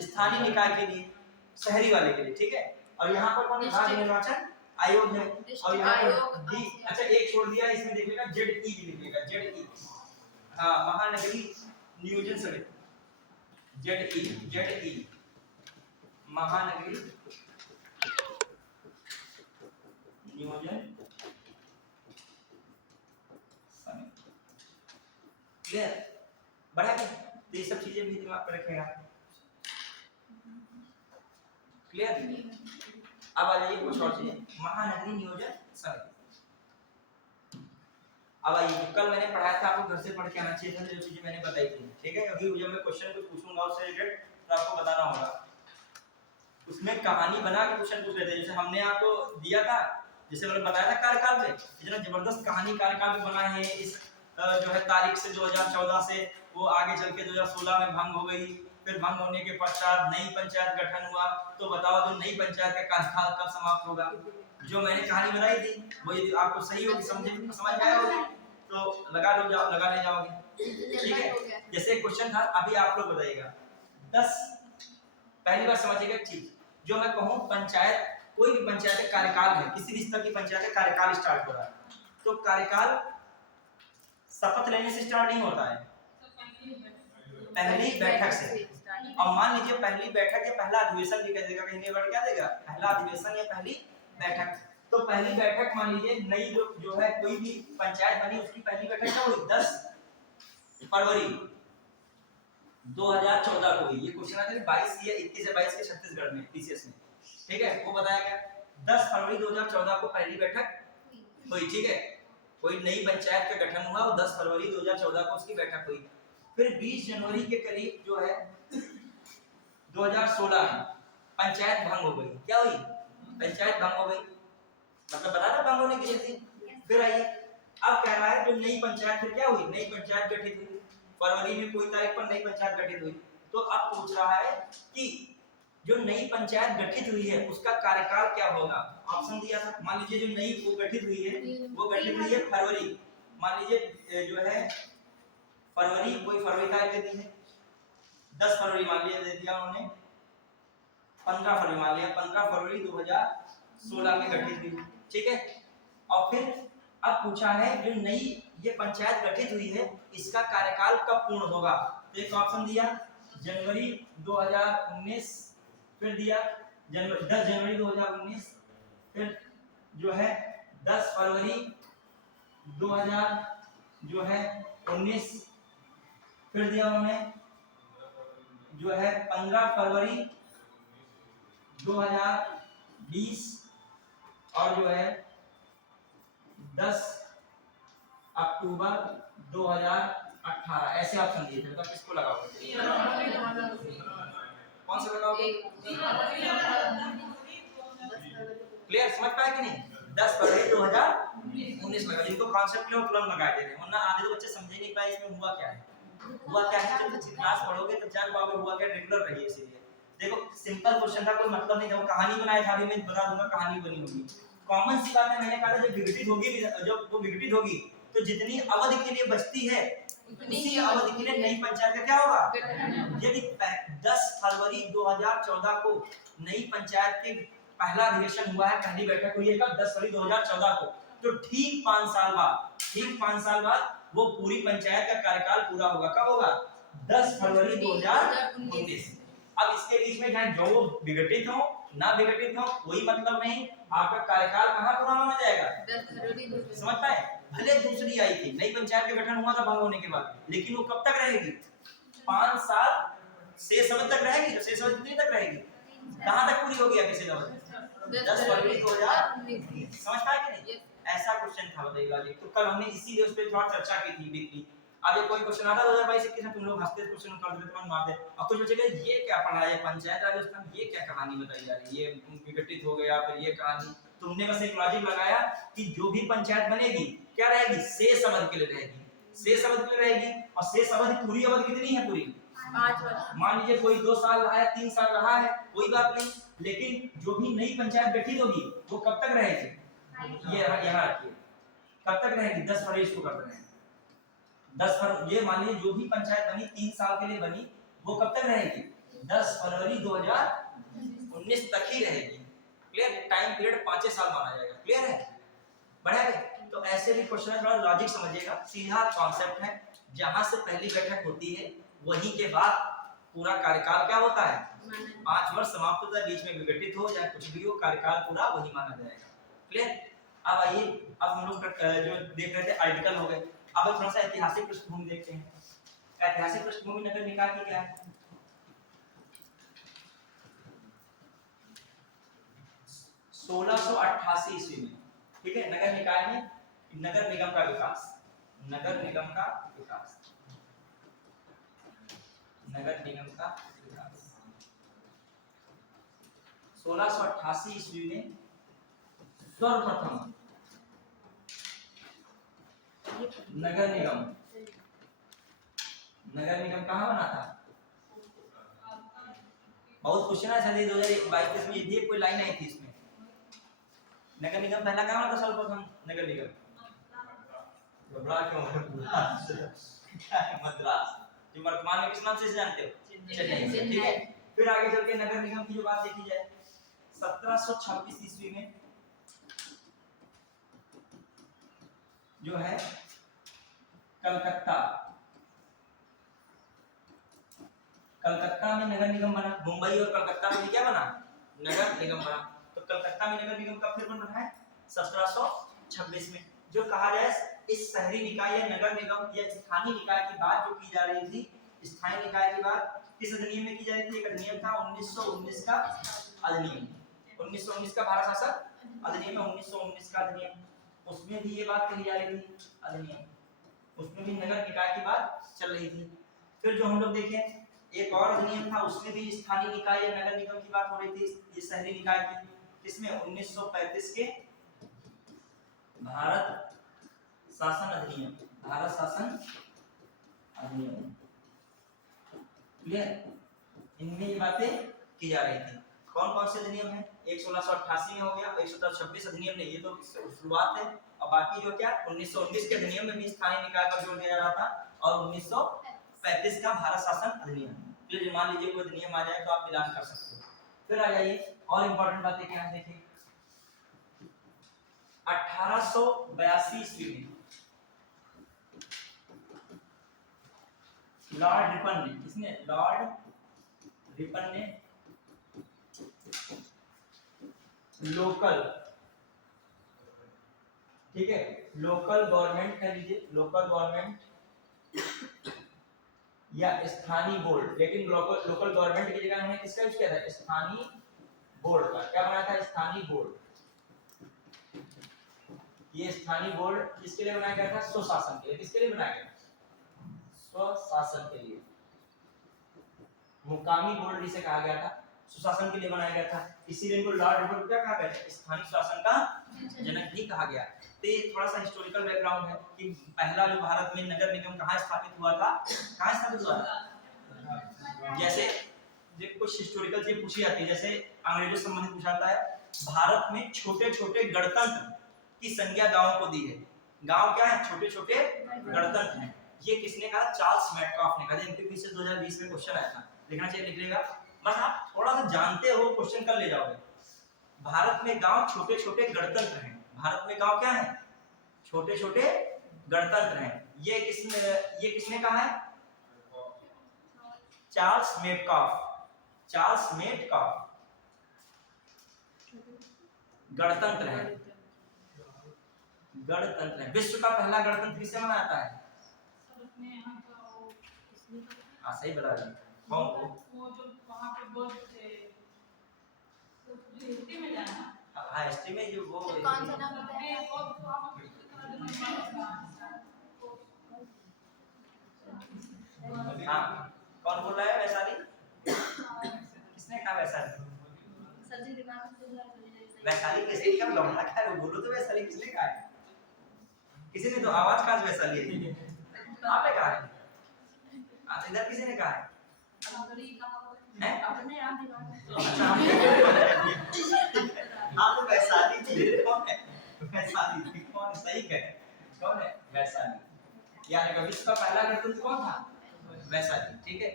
स्थानीय निकाय के लिए, शहरी वाले के लिए, ठीक है। और यहाँ पर कौन? राज्य निर्वाचन आयोग है। और यहाँ पर डी, अच्छा एक छोड़ दिया, इसमें देख लेगा जेड ई भी लिख लेगा, जेड ई। हाँ, महानगरीय नियोजन समिति, जेड ई महानगरीय नियोजन समिति। क्लियर? बढ़ा के तो ये सब चीजें भी दिमाग पर रखेगा। क्लियर? अब आ जाइए कुछ और चीजें। महानगरीय नियोजन समिति। अब आइए, कल मैंने पढ़ाया था, आपको घर से पढ़ के आना चाहिए था जो चीजें मैंने बताई थी, ठीक है। अभी जब मैं क्वेश्चन कुछ पूछूंगा उससे रिलेटेड तो आपको बताना होगा। उसमें कहानी बना के क्वेश्चन पूछ रहे थे, जैसे हमने आपको दिया था जैसे मैंने बताया था कार्यकाल पे, इतना जबरदस्त कहानी कार्यकाल पे बना है। इस जो है तारीख से 2014 से वो आगे चल के 2016 में भंग हो गई। फिर भंग होने के पश्चात नई पंचायत गठन हुआ। तो बताओ जो नई पंचायत का कार्यकाल कब समाप्त होगा? जो मैंने कहानी बनाई थी वो यदि आपको सही होगी, समझ में आया होगी तो लगा ले जाओगे। ठीक है, जैसे क्वेश्चन था अभी आप लोग बताइएगा 10 पहली बार समझिएगा एक चीज, जो मैं कहूँ पंचायत, कोई भी पंचायत का कार्यकाल है, किसी भी स्तर की पंचायत का कार्यकाल स्टार्ट हो रहा है, तो कार्यकाल शपथ लेने से स्टार्ट नहीं होता है, पहली बैठक से। अब मान लीजिए पहली बैठक या पहला अधिवेशन भी कह देगा, कहीं वर्ड क्या देगा, पहला अधिवेशन या पहली बैठक। तो पहली बैठक मान लीजिए नई जो है कोई भी पंचायत बनी, उसकी पहली बैठक कब हुई? 10 फरवरी 2014 को हुई। ये क्वेश्चन आता है 22 या 21 या 22 के छत्तीसगढ़ में पीसीएस में, ठीक है, वो बताया गया 10 फरवरी 2014 को पहली बैठक हुई। ठीक है, कोई नई पंचायत का गठन हुआ, वो 10 फरवरी 2014 को उसकी बैठक हुई। फिर 20 जनवरी के करीब जो है 2016 में पंचायत भंग हो गई। क्या हुई? पंचायत भंग हो गई, मतलब बता था भंग होने की थी। फिर आइए अब कह रहा है जो नई पंचायत फिर क्या हुई, नई पंचायत गठित हुई फरवरी में, कोई तारीख पर नई पंचायत गठित हुई। तो अब पूछ रहा है कि जो नई पंचायत गठित हुई है उसका कार्यकाल क्या होगा। ऑप्शन दिया था, मान लीजिए जो नई वो गठित हुई है, वो गठित हुई है फरवरी, मान लीजिए जो है फरवरी, कोई फरवरी तारीख दे दी है, 10 फरवरी मान लिया दे दिया उन्होंने, 15 फरवरी मान लिया, 15 फरवरी 2016 में गठित हुई। ठीक है, और फिर अब पूछा है जो नई ये पंचायत गठित हुई है इसका कार्यकाल कब पूर्ण होगा। तो एक ऑप्शन दिया जनवरी 2019, फिर दिया 10 जनवरी 2019, फिर जो है 10 फरवरी 2019, फिर दिया उन्होंने जो है 15 फरवरी 2020 और जो है 10 अक्टूबर 2018। ऐसे ऑप्शन दिए थे, तो किसको लगाओगे? कौन सा लगाओगे? क्लियर, समझ पाए कि नहीं? 10 फरवरी 2019 लगा, जिनको कॉन्सेप्ट क्लियर तुरंत लगा देते हैं, वरना आधे तो बच्चे समझे नहीं पाए इसमें हुआ क्या है। हुआ क्या है जब क्लास पढ़ोगे तो जान पाओगे हुआ क्या। रेगुलर रहिए इसीलिए। देखो सिंपल क्वेश्चन था, कोई मतलब नहीं था, वो कहानी बनाया था, अभी मैं बता दूंगा कहानी बनी होगी। कॉमन सी बात है, मैंने कहा था जब विघटित होगी, जब वो विघटित होगी तो जितनी अवधि के लिए बचती है उसी अवधि के लिए नई पंचायत का क्या होगा। यदि 10 फरवरी 2014 को नई पंचायत के पहला अधिवेशन हुआ है, पहली बैठक हुई है कब? 10 फरवरी 2014 को। तो ठीक 5 साल बाद वो पूरी पंचायत का कार्यकाल पूरा होगा। कब होगा? 10 फरवरी 2019। अब इसके बीच में चाहे जो विघटित हो ना विघटित हो कोई मतलब नहीं, आपका कार्यकाल कहाँ पूरा माना जाएगा? 10 फरवरी। समझ पाए? भले दूसरी आई थी, नई पंचायत का गठन हुआ था भंग होने के बाद, लेकिन वो कब तक रहेगी? 5 साल शेष अवधि तक रहेगी। तो शेष अवधि कितनी तक रहेगी? कहाँ तक पूरी होगी आपकी शेष अवधि? 10 फरवरी 2019। समझ पाए कि नहीं? ऐसा क्वेश्चन था, बताइए लॉजिक। तो कल हमने इसीलिए उस पर थोड़ा चर्चा की थी वीकली। अब ये कोई क्वेश्चन आता 2022-21 में, तुम लोग हंसते क्वेश्चन कर देते, तुम मारते, और कुछ बच्चे कहे ये क्या पढ़ा है पंचायत राज व्यवस्था, ये क्या कहानी बताई जा रही है, ये विघटित हो गया, फिर ये कहानी। तुमने बस एक लॉजिक लगाया कि जो भी पंचायत बनेगी क्या रहेगी? शेष अवधि के लिए रहेगी, शेष अवधि के लिए रहेगी। और शेष अवधि पूरी अवधि कितनी है? पूरी 5 वर्ष। मान लीजिए कोई 2 साल रहा है, 3 साल रहा है, कोई बात नहीं, लेकिन जो भी नई पंचायत गठित होगी वो कब तक रहेगी? ये यहाँ रखिए, कब तक रहेगी? 10 फरवरी इसको कर रहे हैं। 10 फरवरी, ये मान लीजिए जो भी पंचायत बनी 3 साल के लिए बनी, वो कब तक रहेगी? 10 फरवरी 2019 तक ही रहेगी। क्लियर? टाइम पीरियड 5 साल माना जाएगा। क्लियर है? बढ़िया। तो ऐसे भी क्वेश्चन है, थोड़ा लॉजिक समझिएगा, सीधा कॉन्सेप्ट है। जहां से पहली बैठक होती है वही के बाद पूरा कार्यकाल क्या होता है? 5 वर्ष समाप्त होता है, बीच में विघटित हो या कुछ भी हो, कार्यकाल पूरा वही माना जाएगा। क्लियर? अब आइए, अब हम लोग जो देख रहे थे आर्टिकल हो गए, अब थोड़ा सा ऐतिहासिक पृष्ठभूमि देखते हैं। ऐतिहासिक पृष्ठभूमि नगर निकाय की क्या है? 1688 ईस्वी में, ठीक है, नगर निकाय में नगर निगम का विकास, नगर निगम का विकास, नगर निगम का विकास 1688 ईस्वी में सर्वप्रथम नगर निगम कहाँ बना था? बहुत क्वेश्चन है सदी 2022 में, ये कोई लाइन आई थी इसमें। नगर निगम पहला कहाँ बना था सर्वप्रथम? नगर निगम घबरा क्यों? मद्रास, जो वर्तमान में किस नाम से जानते हो? चेन्नई से, ठीक है। फिर आगे चल के नगर निगम की जो बात देखी जाए, 1726 ईस्वी में जो है कलकत्ता में नगर निगम बना। मुंबई और कलकत्ता में क्या बना? नगर निगम बना। तो कलकत्ता में नगर निगम कब फिर बन रहा है? 1726 में। जो कहा जाए इस शहरी निकाय या नगर निगम या स्थानीय निकाय की बात जो की जा रही थी, स्थानीय निकाय की बात किस अधिनियम में की जा रही थी? एक अधिनियम था 1919 का अधिनियम, 1919 का भारत शासन अधिनियम, 1919 का अधिनियम, उसमें भी ये बात कही जा रही थी अधिनियम, उसमें भी नगर निकाय की बात चल रही थी। फिर जो हम लोग देखें एक और अधिनियम था, उसमें भी स्थानीय निकाय या नगर निगम की बात हो रही थी, ये शहरी निकाय की, किसमें? 1935 के भारत शासन अधिनियम, भारत शासन अधिनियम, क्लियर? इनमें ये बातें की जा रही थी। कौन कौन से अधिनियम है? एक 1688 में हो गया, 126 अधिनियम ने, ये तो शुरुआत है। और बाकी जो क्या 1919 के अधिनियम में भी स्थानीय निकाय पर जोर दिया जा रहा था, और 1935 का भारत शासन अधिनियम। तो मान लीजिए कोई अधिनियम आ जाए तो आप मिलान कर सकते हो। फिर आ जाइए और इंपॉर्टेंट बातें क्या है, देखिए 1882 ईस्वी में लॉर्ड रिपन ने, किसने? लॉर्ड रिपन ने लोकल, ठीक है, लोकल गवर्नमेंट कह लीजिए, लोकल गवर्नमेंट या स्थानीय बोर्ड, लेकिन लोकल गवर्नमेंट की जगह हमने किसका यूज किया था? स्थानीय बोर्ड का। क्या बनाया था? स्थानीय बोर्ड। ये स्थानीय बोर्ड किसके लिए बनाया गया था? स्वशासन के लिए। किसके लिए बनाया गया? स्वशासन के लिए। मुकामी बोर्ड जिसे कहा गया था, सुशासन के लिए बनाया गया था। इसीलिए इनको लॉर्ड रिपन क्या कहा गया? स्थानीय शासन का जनक भी कहा गया। तो ये थोड़ा सा हिस्टोरिकल बैकग्राउंड है कि पहला जो भारत में नगर निगम कहाँ स्थापित हुआ था, कहाँ स्थापित हुआ था? जैसे कुछ हिस्टोरिकल चीज पूछी जाती है, जैसे अंग्रेजों से संबंधित पूछा जाता है, भारत में छोटे छोटे गणतंत्र की संज्ञा गांव को दी है। गांव क्या है? छोटे छोटे गणतंत्र हैं। ये किसने कहा? चार्ल्स मेटकाफ ने कहा। एमपीपी से 2020 में क्वेश्चन आया था, लिखना चाहिए, लिख लेगा। बस आप थोड़ा सा जानते हो, क्वेश्चन कर ले जाओगे। भारत में गांव छोटे छोटे गणतंत्र हैं। भारत में गांव क्या है? छोटे छोटे गणतंत्र हैं। ये किसने कहा है? Charles Metcalfe. चार्ल्स मेटकाफ गणतंत्र है, गणतंत्र है। विश्व का पहला गणतंत्र किसे माना जाता है? हाँ सही बता रही। कौन? वो जो वहां पे बोल थे, हिस्ट्री में जाना। हाँ हिस्ट्री में जो वो कौन सा नाम होता है? हाँ कौन बोल रहा है? वैशाली? किसने कहा वैशाली? वैशाली किसने कहा? लौटा क्या है? बोलो तो वैशाली किसने कहा है? किसी ने तो आवाज खास वैशाली है, आपने कहा है? इधर किसी ने कहा है? अपने आप हाँ तो वैशाली जी कौन है? वैशाली जी कौन? सही कहे, कौन है? वैशाली। यानी कि विश्व का पहला गणतंत्र कौन था? वैशाली, ठीक है।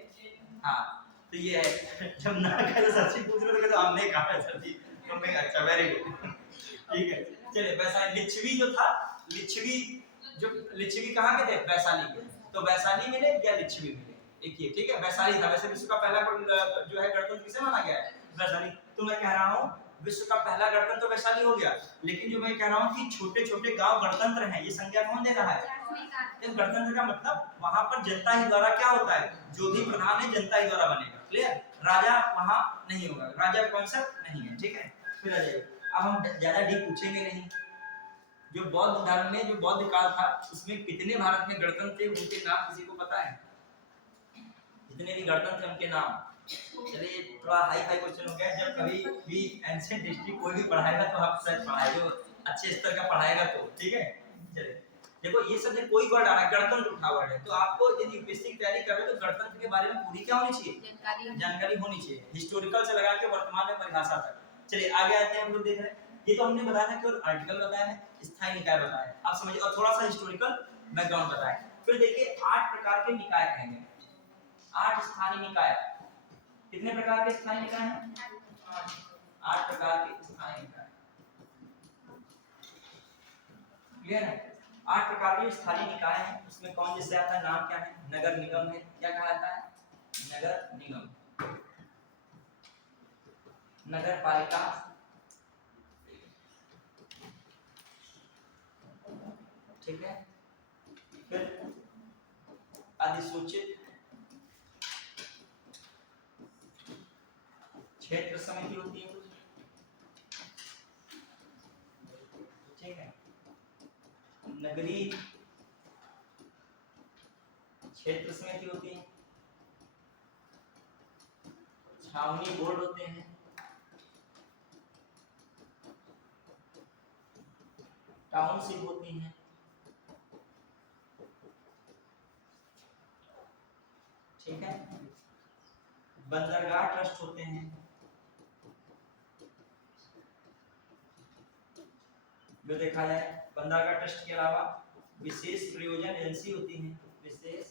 हाँ तो ये है, जब ना कहे सच्ची पूछ रहे थे तो हमने कहा है सच्ची, तो मैं अच्छा वेरी गुड, ठीक है। चलिए वैशाली, लिच्छवी जो था, लिच्छवी कहाँ के थे? वैशाली के। तो वैशाली मिले या लिच्छवी मिले, एक ये, ठीक है। वैशाली था। वैसे विश्व का पहला जो है गणतंत्र किसे माना गया है? वैशाली। तो मैं कह रहा हूँ विश्व का पहला गणतंत्र तो वैशाली हो गया, लेकिन जो मैं कह रहा हूँ कि छोटे छोटे गांव गणतंत्र हैं, ये संज्ञा कौन दे रहा है? गणतंत्र का मतलब वहां पर जनता ही द्वारा क्या होता है? जो भी प्रधान है जनता ही द्वारा बनेगा, क्लियर? राजा वहां नहीं होगा, राजा कॉन्सेप्ट नहीं है, ठीक है। फिर आ जाइए, अब हम ज्यादा डीप पूछेंगे नहीं। जो बौद्ध धर्म में, जो बौद्ध काल था, उसमें कितने भारत में गणतंत्र थे, उनके नाम किसी को पता है? जितने भी गणतंत्र उनके नाम। चलिए थोड़ा हाई फाई क्वेश्चन हो गया। जब कभी भी एंशिएंट हिस्ट्री कोई भी पढ़ाएगा तो आप सच पढ़ाए, जो अच्छे स्तर का पढ़ाएगा तो, ठीक है। चलिए देखो ये सब में कोई वर्ड आ रहा है, गणतंत्र उठा वर्ड है, तो आपको यदि यूपीएससी की तैयारी कर रहे हो तो गणतंत्र के बारे में पूरी क्या होनी चाहिए, जानकारी होनी चाहिए, हिस्टोरिकल से लगा के वर्तमान में परिभाषा तक। चलिए आगे आते हैं, हम लोग देख रहे हैं, ये तो हमने बताया था केवल आर्टिकल बताया है, स्थायी निकाय बताया है, आप समझिए, और थोड़ा सा हिस्टोरिकल बैकग्राउंड बताया। फिर देखिए 8 प्रकार के निकाय कहेंगे, 8 स्थानीय निकाय। कितने प्रकार के स्थानीय निकाय हैं? 8 प्रकार के स्थानीय निकाय। क्लियर है? 8 प्रकार के स्थानीय निकाय हैं, उसमें कौन जैसे आता है, नाम क्या है, नगर निगम है, क्या कहलाता है, नगर निगम, नगर पालिका, ठीक है। फिर अधिसूचित क्षेत्र समिति होती है, ठीक है। नगरीय क्षेत्र समिति होती है, छावनी बोर्ड होते हैं, टाउनशिप होती हैं, ठीक है। बंदरगाह ट्रस्ट होते हैं, जो देखा जाए बंदरगाह ट्रस्ट के अलावा विशेष प्रयोजन एजेंसी होती है, विशेष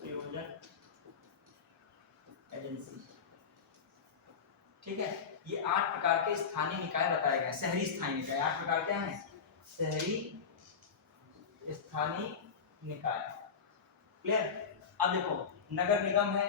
प्रयोजन एजेंसी, ठीक है। ये 8 प्रकार के स्थानीय निकाय बताए गए, शहरी स्थानीय निकाय। 8 प्रकार क्या हैं? शहरी स्थानीय निकाय। क्लियर? अब देखो नगर निगम है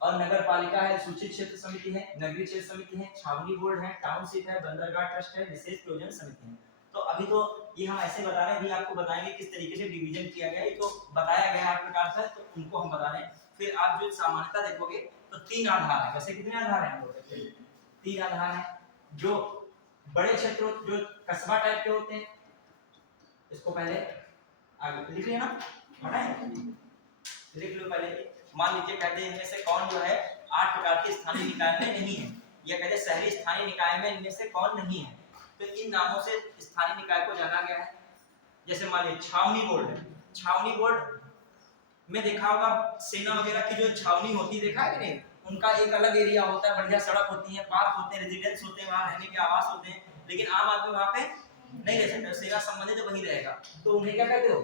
और नगर पालिका है, सूचित क्षेत्र समिति है, नगरीय क्षेत्र समिति है, छावनी बोर्ड है, टाउनशिप है, बंदरगाह ट्रस्ट है, विशेष प्रयोजन समिति है। तो अभी तो ये हम ऐसे बता रहे हैं, भी आपको बताएंगे किस तरीके से डिवीजन किया गया है, ये तो बताया गया है 8 प्रकार से, तो उनको हम बता रहे हैं। फिर आप जो सामान्यता देखोगे तो 3 आधार है। वैसे कितने आधार हैं? 3 आधार हैं। जो बड़े क्षेत्र जो कस्बा टाइप के होते हैं, इसको पहले आगे लिख लेना, पढ़ाएं, लिख लो पहले। मान लीजिए कहते हैं इनमें से कौन जो है 8 प्रकार के स्थानीय निकाय में नहीं है, या कहते हैं शहरी स्थानीय निकाय में इनमें से कौन नहीं है। तो इन नामों से स्थानीय निकाय को जाना गया है। जैसे मान लीजिए छावनी बोर्ड है, छावनी बोर्ड में देखा होगा सेना वगैरह की जो छावनी होती है, देखा है कि नहीं, उनका एक अलग एरिया होता है, बढ़िया सड़क होती है, पार्क होते हैं, रेजिडेंस होते हैं, वहां रहने के आवास होते हैं, लेकिन आम आदमी वहां पे नहीं रह सकता, सेना संबंधित तो वही रहेगा, तो उन्हें क्या कहते हो?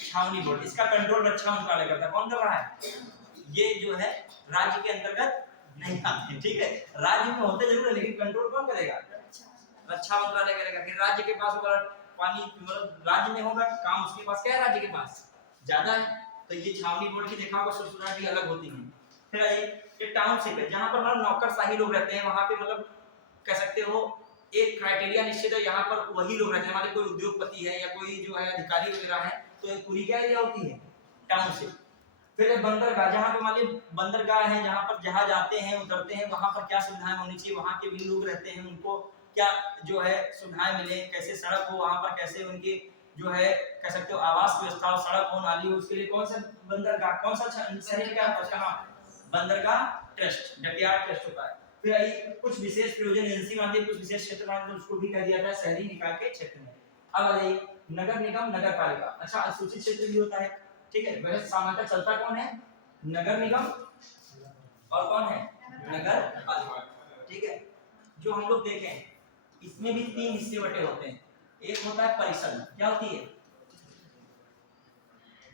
छावनी बोर्ड। इसका कंट्रोल रक्षा मंत्रालय करता है। कौन कर रहा है? ये जो है राज्य के अंतर्गत नहीं आते, ठीक है, राज्य में होते जरूर है, लेकिन कंट्रोल कौन करेगा? रक्षा मंत्रालय करेगा। फिर राज्य के पास होगा पानी, मतलब राज्य में होगा काम, उसके पास क्या है? राज्य के पास ज्यादा है, तो ये छावनी बोर्ड की देखा होगा सूचना भी अलग होती है। फिर ये टाउनशिप है, जहां पर मतलब नौकरशाही लोग रहते हैं, वहां पे मतलब कह सकते हो एक क्राइटेरिया निश्चित है, यहाँ पर वही लोग रहते हैं, हमारे कोई उद्योगपति है या कोई जो है अधिकारी वगैरह है, तो एक पूरी क्या एरिया होती है? टाउनशिप। फिर बंदरगाह, जहाँ पे मान लीजिए बंदरगाह है, जहाँ पर जहाज आते हैं उतरते हैं, वहां पर क्या सुविधाएं होनी चाहिए, वहां के भी लोग रहते हैं, उनको क्या जो है सुविधाएं मिले, कैसे सड़क हो वहां पर, कैसे उनकी जो है कह सकते हो आवास व्यवस्था हो, सड़क हो, नाली हो, उसके लिए कौन सा बंदरगाह, कौन सा शहर क्या होता है? बंदरगाह ट्रस्ट, डकयार्ड ट्रस्ट होता है। फिर आई कुछ विशेष प्रयोजन एजेंसी मानते हैं, कुछ विशेष क्षेत्र मानते हैं, उसको भी कह दिया था शहरी निकाय के क्षेत्र में। अब आ जाइए नगर निगम, नगर पालिका। अच्छा, अनुसूचित क्षेत्र भी होता है, ठीक है। वैसे सामान्यतः चलता कौन है? नगर निगम और कौन है? नगर पालिका, ठीक है। जो हम लोग देखें इसमें भी 3 हिस्से बटे होते हैं। एक होता है परिषद, क्या होती है,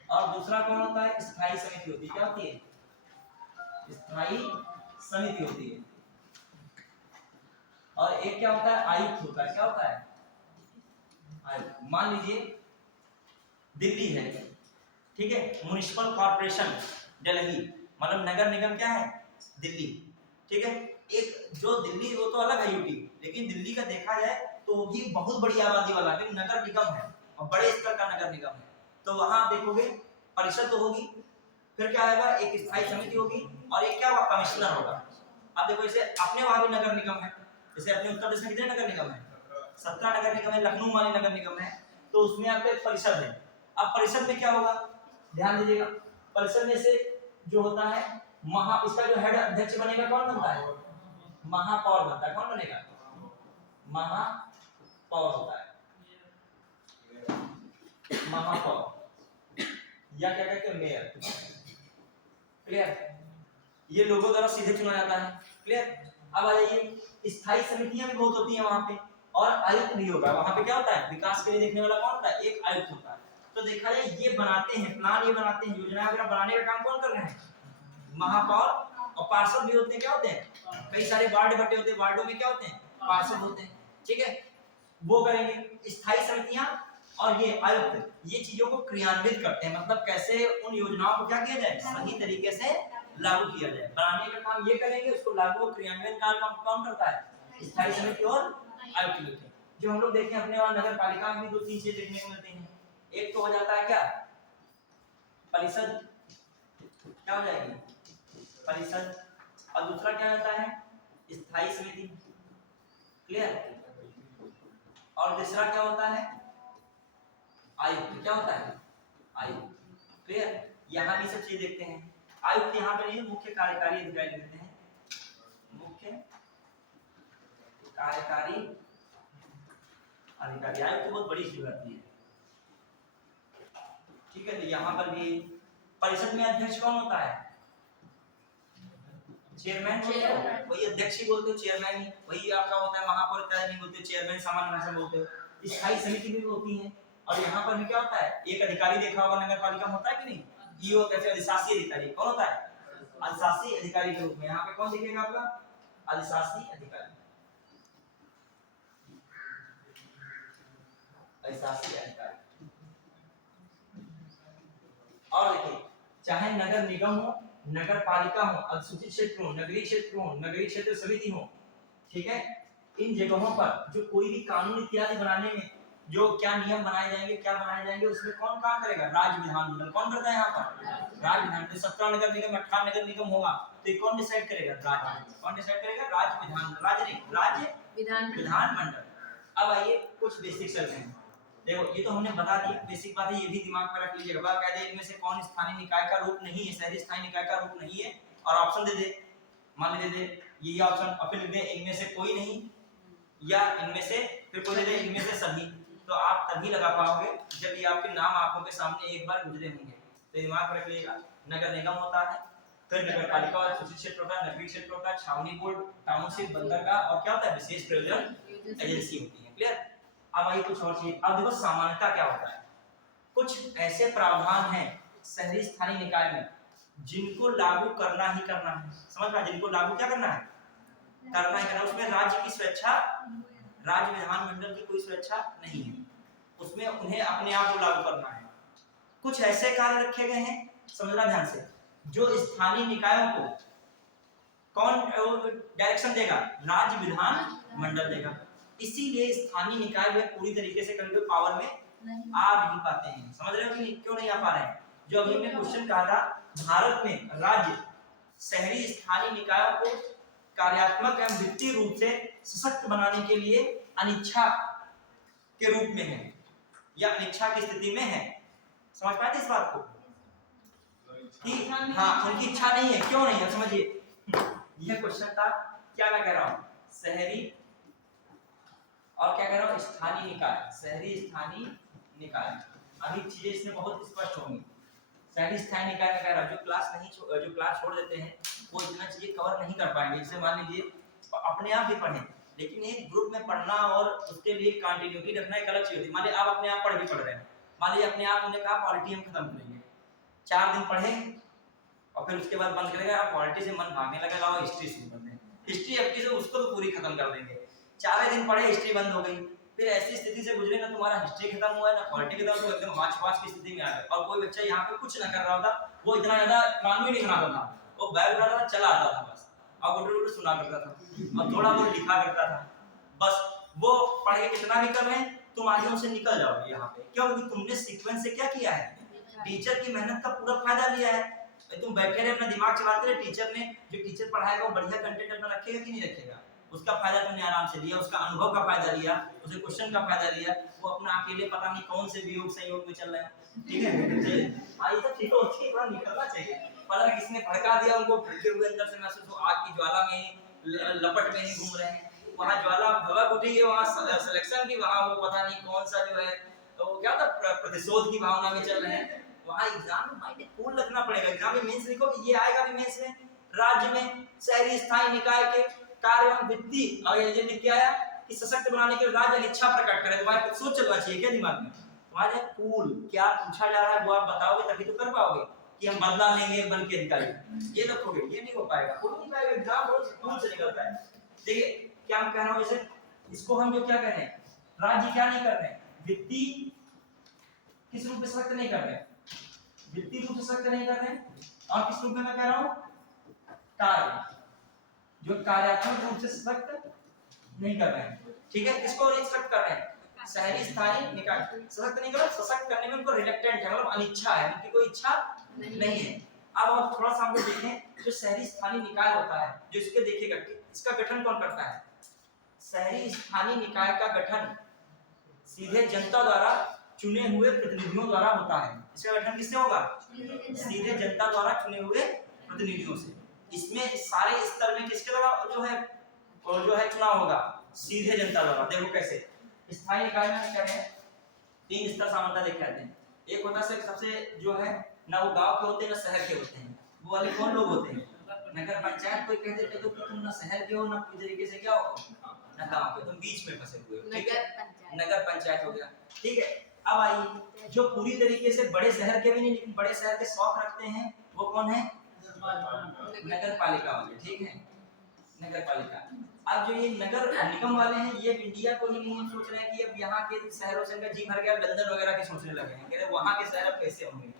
और दूसरा कौन होता है? स्थायी समिति होती है। क्या होती है? स्थायी समिति होती है। और एक क्या होता है? आयुक्त होता है। क्या होता है? आयुक्त। मान लीजिए दिल्ली है, ठीक है, म्युनिसिपल कॉर्पोरेशन दिल्ली, मतलब नगर निगम क्या है? दिल्ली, ठीक है। एक जो दिल्ली वो तो अलग है यूटी, लेकिन दिल्ली का देखा जाए तो वो भी बहुत बड़ी आबादी वाला है, नगर निगम है और बड़े स्तर का नगर निगम है। तो वहां देखोगे परिषद तो होगी, फिर क्या आएगा? एक स्थायी समिति होगी, और एक क्या होगा? कमिश्नर होगा। अब देखो जैसे अपने वहां भी नगर निगम है, जैसे अपने उत्तर प्रदेश में कितने नगर निगम है? 17 नगर निगम है। लखनऊ वाली नगर निगम है, तो उसमें आपके परिषद है। अब परिषद में क्या होगा? ध्यान दीजिएगा, परिषद में से जो होता है इसका जो हेड अध्यक्ष बनेगा कौन बनता है? महापौर बनता है। कौन बनेगा? महापौर होता है, महापौर या क्या कहते हैं मेयर। क्लियर, ये लोगों द्वारा सीधे चुना जाता है। क्लियर, अब आ जाइए स्थायी समितियां भी बहुत होती हैं वहां पे, और आयुक्त भी होगा वहां पे। क्या होता है विकास के लिए देखने वाला कौन होता है, एक आयुक्त होता है। तो देखा जाए ये बनाते हैं प्लान, ये बनाते हैं योजना वगैरह, बनाने का काम कौन कर रहे हैं, महापौर। और पार्षद भी होते हैं, क्या होते हैं कई सारे वार्ड बटे होते हैं, वार्डों में क्या होते हैं पार्षद होते हैं। ठीक है, वो करेंगे। स्थायी समितियां और ये आयुक्त ये चीजों को क्रियान्वित करते हैं, मतलब कैसे उन योजनाओं को क्या किया जाए सही तरीके से लागू किया जाए। बनाने का काम ये करेंगे, उसको लागू क्रियान्वयन का काम कौन करता है, स्थायी समिति और आयुक्त होते हैं। जो हम लोग देखें अपने वहां नगर पालिका में भी दो तीन चीजें देखने को मिलती हैं। एक तो हो जाता है क्या परिषद, क्या हो जाएगी परिषद, और दूसरा क्या होता है स्थायी समिति। क्लियर, और तीसरा क्या होता है आयुक्त। क्या होता है आयुक्त। क्लियर, यहाँ भी सब चीज देखते हैं। आयुक्त यहाँ पे नहीं, मुख्य कार्यकारी अधिकारी कहते हैं, मुख्य कार्यकारी अधिकारी। आयुक्त बहुत बड़ी चीज आती है। ठीक है, तो यहाँ पर भी परिषद में अध्यक्ष कौन होता है, चेयरमैन होता है, वही अध्यक्ष ही बोलते हो, चेयरमैन ही वही आपका होता है। महापौर इत्यादि नहीं बोलते, चेयरमैन सामान्य भाषा में बोलते हो। स्थायी समिति भी होती है, और यहाँ पर भी क्या होता है एक अधिकारी देखा होगा नगर पालिका में होता है कि नहीं, ईओ कैसे अधिशासी अधिकारी कौन होता है, अधिशासी अधिकारी के रूप में। यहाँ पे कौन दिखेगा आपका अधिशासी अधिकारी, अधिशासी अधिकारी। और देखिए चाहे नगर निगम हो, नगर पालिका हो, अनुसूचित क्षेत्र हो, नगरीय क्षेत्र हो, नगरीय क्षेत्र समिति हो, ठीक है, इन जगहों पर जो कोई भी कानून इत्यादि बनाने में जो क्या नियम बनाए जाएंगे, क्या बनाए जाएंगे, उसमें कौन काम करेगा, राज्य विधानमंडल। कौन करता है यहाँ पर, राज्य विधानमंडल। 17 नगर निगम 18 नगर निगम होगा तो ये कौन डिसाइड करेगा, राज्य। कौन डिसाइड करेगा, राज्य विधानमंडल, राज्य नहीं राज्य विधानमंडल। अब आइए कुछ बेसिक चलते हैं। देखो ये तो हमने बता दिया बेसिक बात है, ये भी दिमाग में रख लीजिएगा। बात कहते हैं इनमें से कौन स्थानीय निकाय का रूप नहीं है, शहरी स्थानीय निकाय का रूप नहीं है, और ऑप्शन दे दे, मान ले दे ये ऑप्शन, और फिर लिख दे इनमें से कोई नहीं, या इनमें से, फिर कोई दे दे इनमें से सभी। तो आप तभी लगा पाओगे जब ये आपके नाम आंखों के सामने एक बार गुजरे होंगे। तो दिमाग में रख लीजिएगा, नगर निगम होता है, फिर नगर पालिका और सूचित क्षेत्र होता है, नगरीय क्षेत्र होता है, छावनी बोर्ड, टाउनशिप, बंदरगाह, और क्या होता है विशेष प्रयोजन एजेंसी होती है। क्लियर, अब आइए कुछ और चीज। अब देखो सामान्यता क्या होता है, कुछ ऐसे प्रावधान हैं शहरी स्थानीय निकाय में जिनको लागू करना ही करना है। समझ पा, जिनको लागू क्या करना है, करना ही करना। उसमें राज्य की स्वेच्छा, राज्य विधानमंडल की कोई स्वेच्छा नहीं है, उसमें उन्हें अपने आप को लागू करना है। कुछ ऐसे कार्य रखे गए हैं, समझना ध्यान से, जो स्थानीय निकायों को कौन डायरेक्शन देगा, राज्य विधानमंडल देगा। इसीलिए स्थानीय निकाय वे पूरी तरीके से कभी पावर में आ नहीं पाते हैं। समझ रहे हो कि क्यों नहीं आ पा रहे हैं। जो अभी हमने क्वेश्चन कहा था, भारत में राज्य शहरी स्थानीय निकायों को कार्यात्मक एवं वित्तीय रूप से सशक्त बनाने के लिए अनिच्छा के रूप में है, या अनिच्छा की स्थिति में है। समझ पाए इस बात को कि हाँ उनकी इच्छा नहीं है। क्यों नहीं है समझिए, यह क्वेश्चन था। क्या मैं कह रहा हूँ, शहरी और क्या कह रहा हूँ स्थानीय निकाय, शहरी स्थानीय निकाय। अभी चीजें इसमें बहुत स्पष्ट होंगी। शहरी स्थानीय निकाय में कह रहा हूँ जो क्लास छोड़ देते हैं वो इतना चीजें कवर नहीं कर पाएंगे। जैसे मान लीजिए अपने आप भी पढ़ें, लेकिन एक ग्रुप में पढ़ना और उसके लिए कंटिन्यूटी रखना एक अलग चीज होती है। मान लीजिए आप अपने आप पढ़ रहे हैं, मान लीजिए अपने आप उन्होंने कहा पॉलिटी हम खत्म करेंगे, 4 दिन पढ़े और फिर उसके बाद बंद करेंगे। आप पॉलिटी से मन भागने लगेगा और हिस्ट्री शुरू कर देंगे, हिस्ट्री अब से उसको तो पूरी खत्म कर देंगे। 4 दिन पढ़े हिस्ट्री बंद हो गई, फिर ऐसी स्थिति से गुजरे ना तुम्हारा हिस्ट्री खत्म हुआ है ना पॉलिटी खत्म, तो एकदम हाच-पाच की स्थिति में आ गए। और कोई बच्चा यहाँ पे कुछ ना कर रहा था, वो इतना ज्यादा कान भी नहीं सुनाता था, वो बैग उठाता था चला आता था बस, और गुड सुना करता था और थोड़ा बहुत लिखा करता था बस। वो पढ़ के कितना भी कर रहे हैं तुम आगे उनसे निकल जाओगे यहाँ पे। क्यों? क्योंकि तुमने सीक्वेंस से क्या किया है, टीचर की मेहनत का पूरा फायदा लिया है। तुम बैठे रहे अपना दिमाग चलाते रहे, टीचर ने जो टीचर पढ़ाएगा वो बढ़िया कंटेंट अपना रखेगा कि नहीं रखेगा, उसका फायदा तुमने आराम से लिया, उसका अनुभव का फायदा लिया, उसे क्वेश्चन का फायदा लिया। वो अपना अकेले पता नहीं कौन से वियोग संयोग में चल रहे हैं, ठीक है। ये सब चीजों से थोड़ा निकलना चाहिए। पता नहीं किसने भड़का दिया उनको, भड़के हुए अंदर से महसूस हो आग की ज्वाला में लपट में ही घूम रहे हैं। वहाँ ज्वाला भड़क उठी है, वहाँ सिलेक्शन की, वहाँ वो पता नहीं कौन सा जो है तो क्या था प्रतिशोध की भावना में चल रहे हैं। वहाँ एग्जाम में माइंड कूल रखना पड़ेगा। एग्जाम में मेंस लिखो, ये आएगा भी मेंस में। राज्य में शहरी स्थायी निकाय के कार्य एवं वित्तीय, और ये लिख के आया कि सशक्त बनाने के लिए राज्य इच्छा प्रकट करे। तुम्हारे कुछ सोच चलना चाहिए क्या दिमाग में? तुम्हारे कूल क्या पूछा जा रहा है वो आप बताओगे तभी तो कर पाओगे कि हम बदला लेंगे बल के अधिकारी, ये रखोगे, ये नहीं हो पाएगा, हो नहीं पाएगा। एग्जाम रोज कूल से निकलता है। देखिए क्या हम कह रहा हूँ, इसे इसको हम जो क्या कह रहे हैं, राज्य क्या नहीं कर रहे हैं, वित्तीय किस रूप में सशक्त नहीं कर रहे हैं, वित्तीय रूप से सशक्त नहीं कर रहे हैं, और किस रूप में मैं कह रहा हूँ, कार्य, जो कार्यात्मक रूप से सशक्त नहीं कर रहे हैं। ठीक है, किसको नहीं सशक्त कर रहे हैं, शहरी स्थायी निकाय। सशक्त नहीं कर रहे, सशक्त करने में उनको रिलेक्टेंट है, मतलब अनिच्छा है, उनकी कोई इच्छा नहीं है। अब आप थोड़ा सा हम लोग देखें, जो शहरी स्थानीय निकाय होता है, जो इसके देखिएगा इसका गठन कौन करता है, शहरी स्थानीय निकाय का गठन सीधे जनता द्वारा चुने हुए प्रतिनिधियों द्वारा होता है। इसका गठन किससे होगा, सीधे जनता द्वारा चुने हुए प्रतिनिधियों से। इसमें सारे स्तर में किसके द्वारा जो है चुनाव होगा, सीधे जनता द्वारा। देखो कैसे, स्थायी निकाय में क्या है, 3 स्तर सामान्यतः देखे जाते हैं। एक होता है सबसे जो है ना वो गांव के होते हैं ना शहर के होते हैं, वो वाले कौन लोग होते हैं, नगर पंचायत। कोई कह देते तो तुम ना शहर के हो ना कोई तरीके से क्या हो ना गांव के, तुम बीच में फंसे हुए हो। ठीक है, नगर पंचायत हो गया। ठीक है, अब आइए जो पूरी तरीके से बड़े शहर के भी नहीं लेकिन बड़े शहर के शौक रखते हैं, वो कौन है, नगर पालिका वाले। ठीक है, नगर पालिका। अब जो ये नगर निगम वाले हैं, ये इंडिया को ही नहीं सोच रहे हैं कि अब यहाँ के शहरों से इनका जी भर गया, लंदन वगैरह के सोचने लगे हैं, कह रहे वहाँ के शहर अब कैसे होंगे।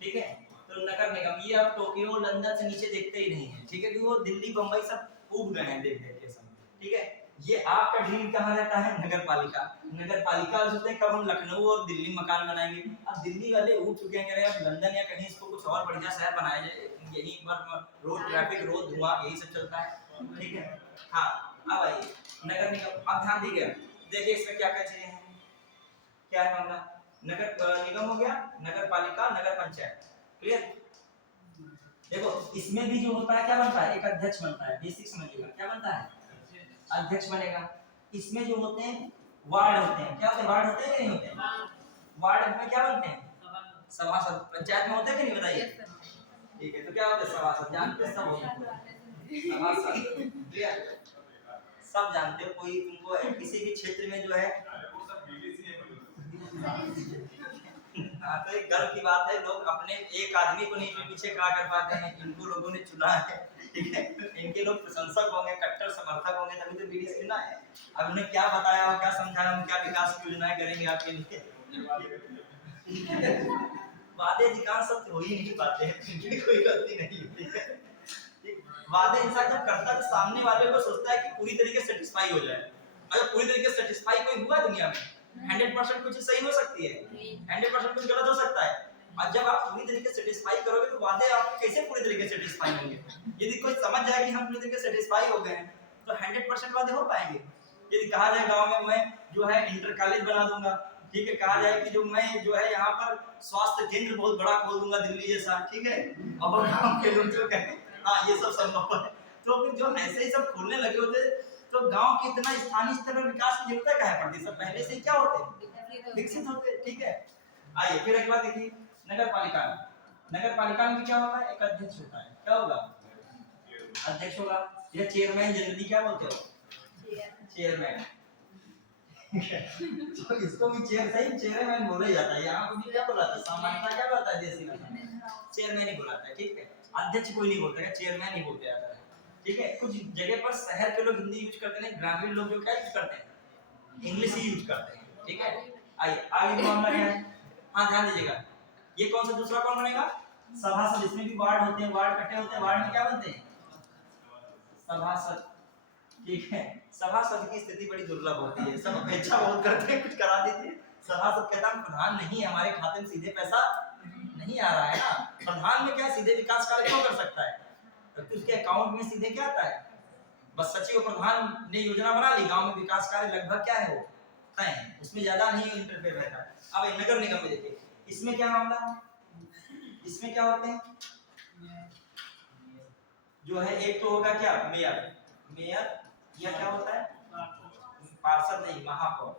ठीक है, तो नगर निगम ये अब टोक्यो लंदन से नीचे देखते ही नहीं है। ठीक है, क्योंकि वो दिल्ली बम्बई सब उब गए हैं देख देख के सब। ठीक है, ये आपका ड्रीम कहाँ रहता है, नगर पालिका। नगर पालिका सोचते हैं कब हम लखनऊ और दिल्ली मकान बनाएंगे। अब दिल्ली वाले उब चुके हैं, कह रहे हैं अब लंदन या कहीं इसको कुछ और बढ़िया शहर बनाया जाए, यही पर रोड ट्रैफिक, रोड धुआं, यही सब चलता है। ठीक है, हाँ अब आइए नगर निगम। अब ध्यान दीजिए, देखिए इसमें क्या क्या चीजें हैं, क्या है मामला, नगर निगम हो गया, नगर पालिका, नगर पंचायत। क्लियर। देखो इसमें भी जो होता है क्या बनता है, एक अध्यक्ष बनता है, बेसिक समझिएगा, क्या बनता है, अध्यक्ष बनेगा। इसमें जो होते हैं वार्ड होते हैं, क्या होते हैं, वार्ड होते हैं कि नहीं होते हैं, वार्ड में क्या बनते हैं, सभासद। पंचायत में होते हैं कि नहीं, बताइए। ठीक है, तो क्या होते हैं, सभासद, जानते हैं सब होते हैं सभासद, सब जानते हो। कोई तुमको किसी भी क्षेत्र में जो है हाँ, तो एक गर्व की बात है, लोग अपने एक आदमी को नहीं पीछे खड़ा कर पाते हैं, इनको लोगों ने चुना है। ठीक है, इनके लोग प्रशंसक होंगे, कट्टर समर्थक होंगे, तभी तो बीडी चुना है। अब उन्हें क्या बताया और क्या समझाया, हम क्या विकास की योजनाएं करेंगे आपके लिए। वादे अधिकांश सब हो ही नहीं पाते हैं, इनकी कोई गलती नहीं है। वादे इंसान जब करता है तो सामने वाले को सोचता है कि पूरी तरीके से सेटिस्फाई हो जाए। अगर पूरी तरीके से सेटिस्फाई कोई हुआ दुनिया में, 100% कुछ सही हो सकती है, 100% कुछ गलत हो सकता है। और जब आप पूरी तरीके से सेटिस्फाई करोगे तो वादे आपके कैसे पूरी तरीके से सेटिस्फाई होंगे। यदि कोई समझ जाए कि हम पूरी तरीके से सेटिस्फाई हो गए हैं तो 100% वादे हो पाएंगे। यदि कहा जाए गांव में मैं जो है इंटर कॉलेज बना दूंगा, ठीक है, कहा जाए कि जो मैं जो है यहाँ पर स्वास्थ्य केंद्र बहुत बड़ा खोल दूंगा दिल्ली जैसा, ठीक है, और गांव के लोग जो कहें हाँ ये सब संभव है, तो फिर जो ऐसे ही सब खोलने लगे होते तो गांव के इतना स्थानीय स्तर पर विकास की जरूरत क्या है पड़ती, सब पहले से ही क्या होते, विकसित होते। ठीक है, आइए फिर एक बात देखिए, नगर पालिका। नगर पालिका में क्या होता है, एक अध्यक्ष होता है, क्या होगा, अध्यक्ष होगा, या चेयरमैन जनरली क्या बोलते हो, चेयरमैन। तो इसको भी चेयरमैन बोला जाता है, यहाँ को भी क्या बोला जाता है, सामान्यतः क्या बोलता है, देसी भाषा चेयरमैन ही बोला जाता है। ठीक है, अध्यक्ष कोई नहीं बोलता है, चेयरमैन ही बोलते जाता है। ठीक है, कुछ जगह पर शहर के लोग हिंदी यूज करते हैं, ग्रामीण लोग जो क्या यूज करते हैं, इंग्लिश ही यूज करते हैं। ठीक है, आइए आगे मामला क्या है, हाँ ध्यान दीजिएगा, ये कौन सा दूसरा कौन बनेगा, सभासद। इसमें भी वार्ड होते हैं, वार्ड कटे होते हैं, वार्ड में क्या बनते हैं, सभासद। ठीक है, सभासद की स्थिति बड़ी दुर्लभ होती है, सब अपेक्षा बहुत करते हैं कुछ करा दीजिए। सभासद कहता है प्रधान नहीं है, हमारे खाते में सीधे पैसा नहीं आ रहा है ना, प्रधान में क्या सीधे विकास कार्य क्यों कर सकता है, तो उसके अकाउंट में सीधे क्या आता है, बस सचिव प्रधान ने योजना बना ली, गांव में विकास कार्य लगभग क्या है वो तय है, उसमें ज्यादा नहीं इंटरफेयर रहता है। अब नगर निगम में देखिए, इसमें क्या मामला है, इसमें क्या होते हैं, जो है एक तो होगा क्या मेयर, मेयर या क्या होता है पार्षद नहीं, महापौर,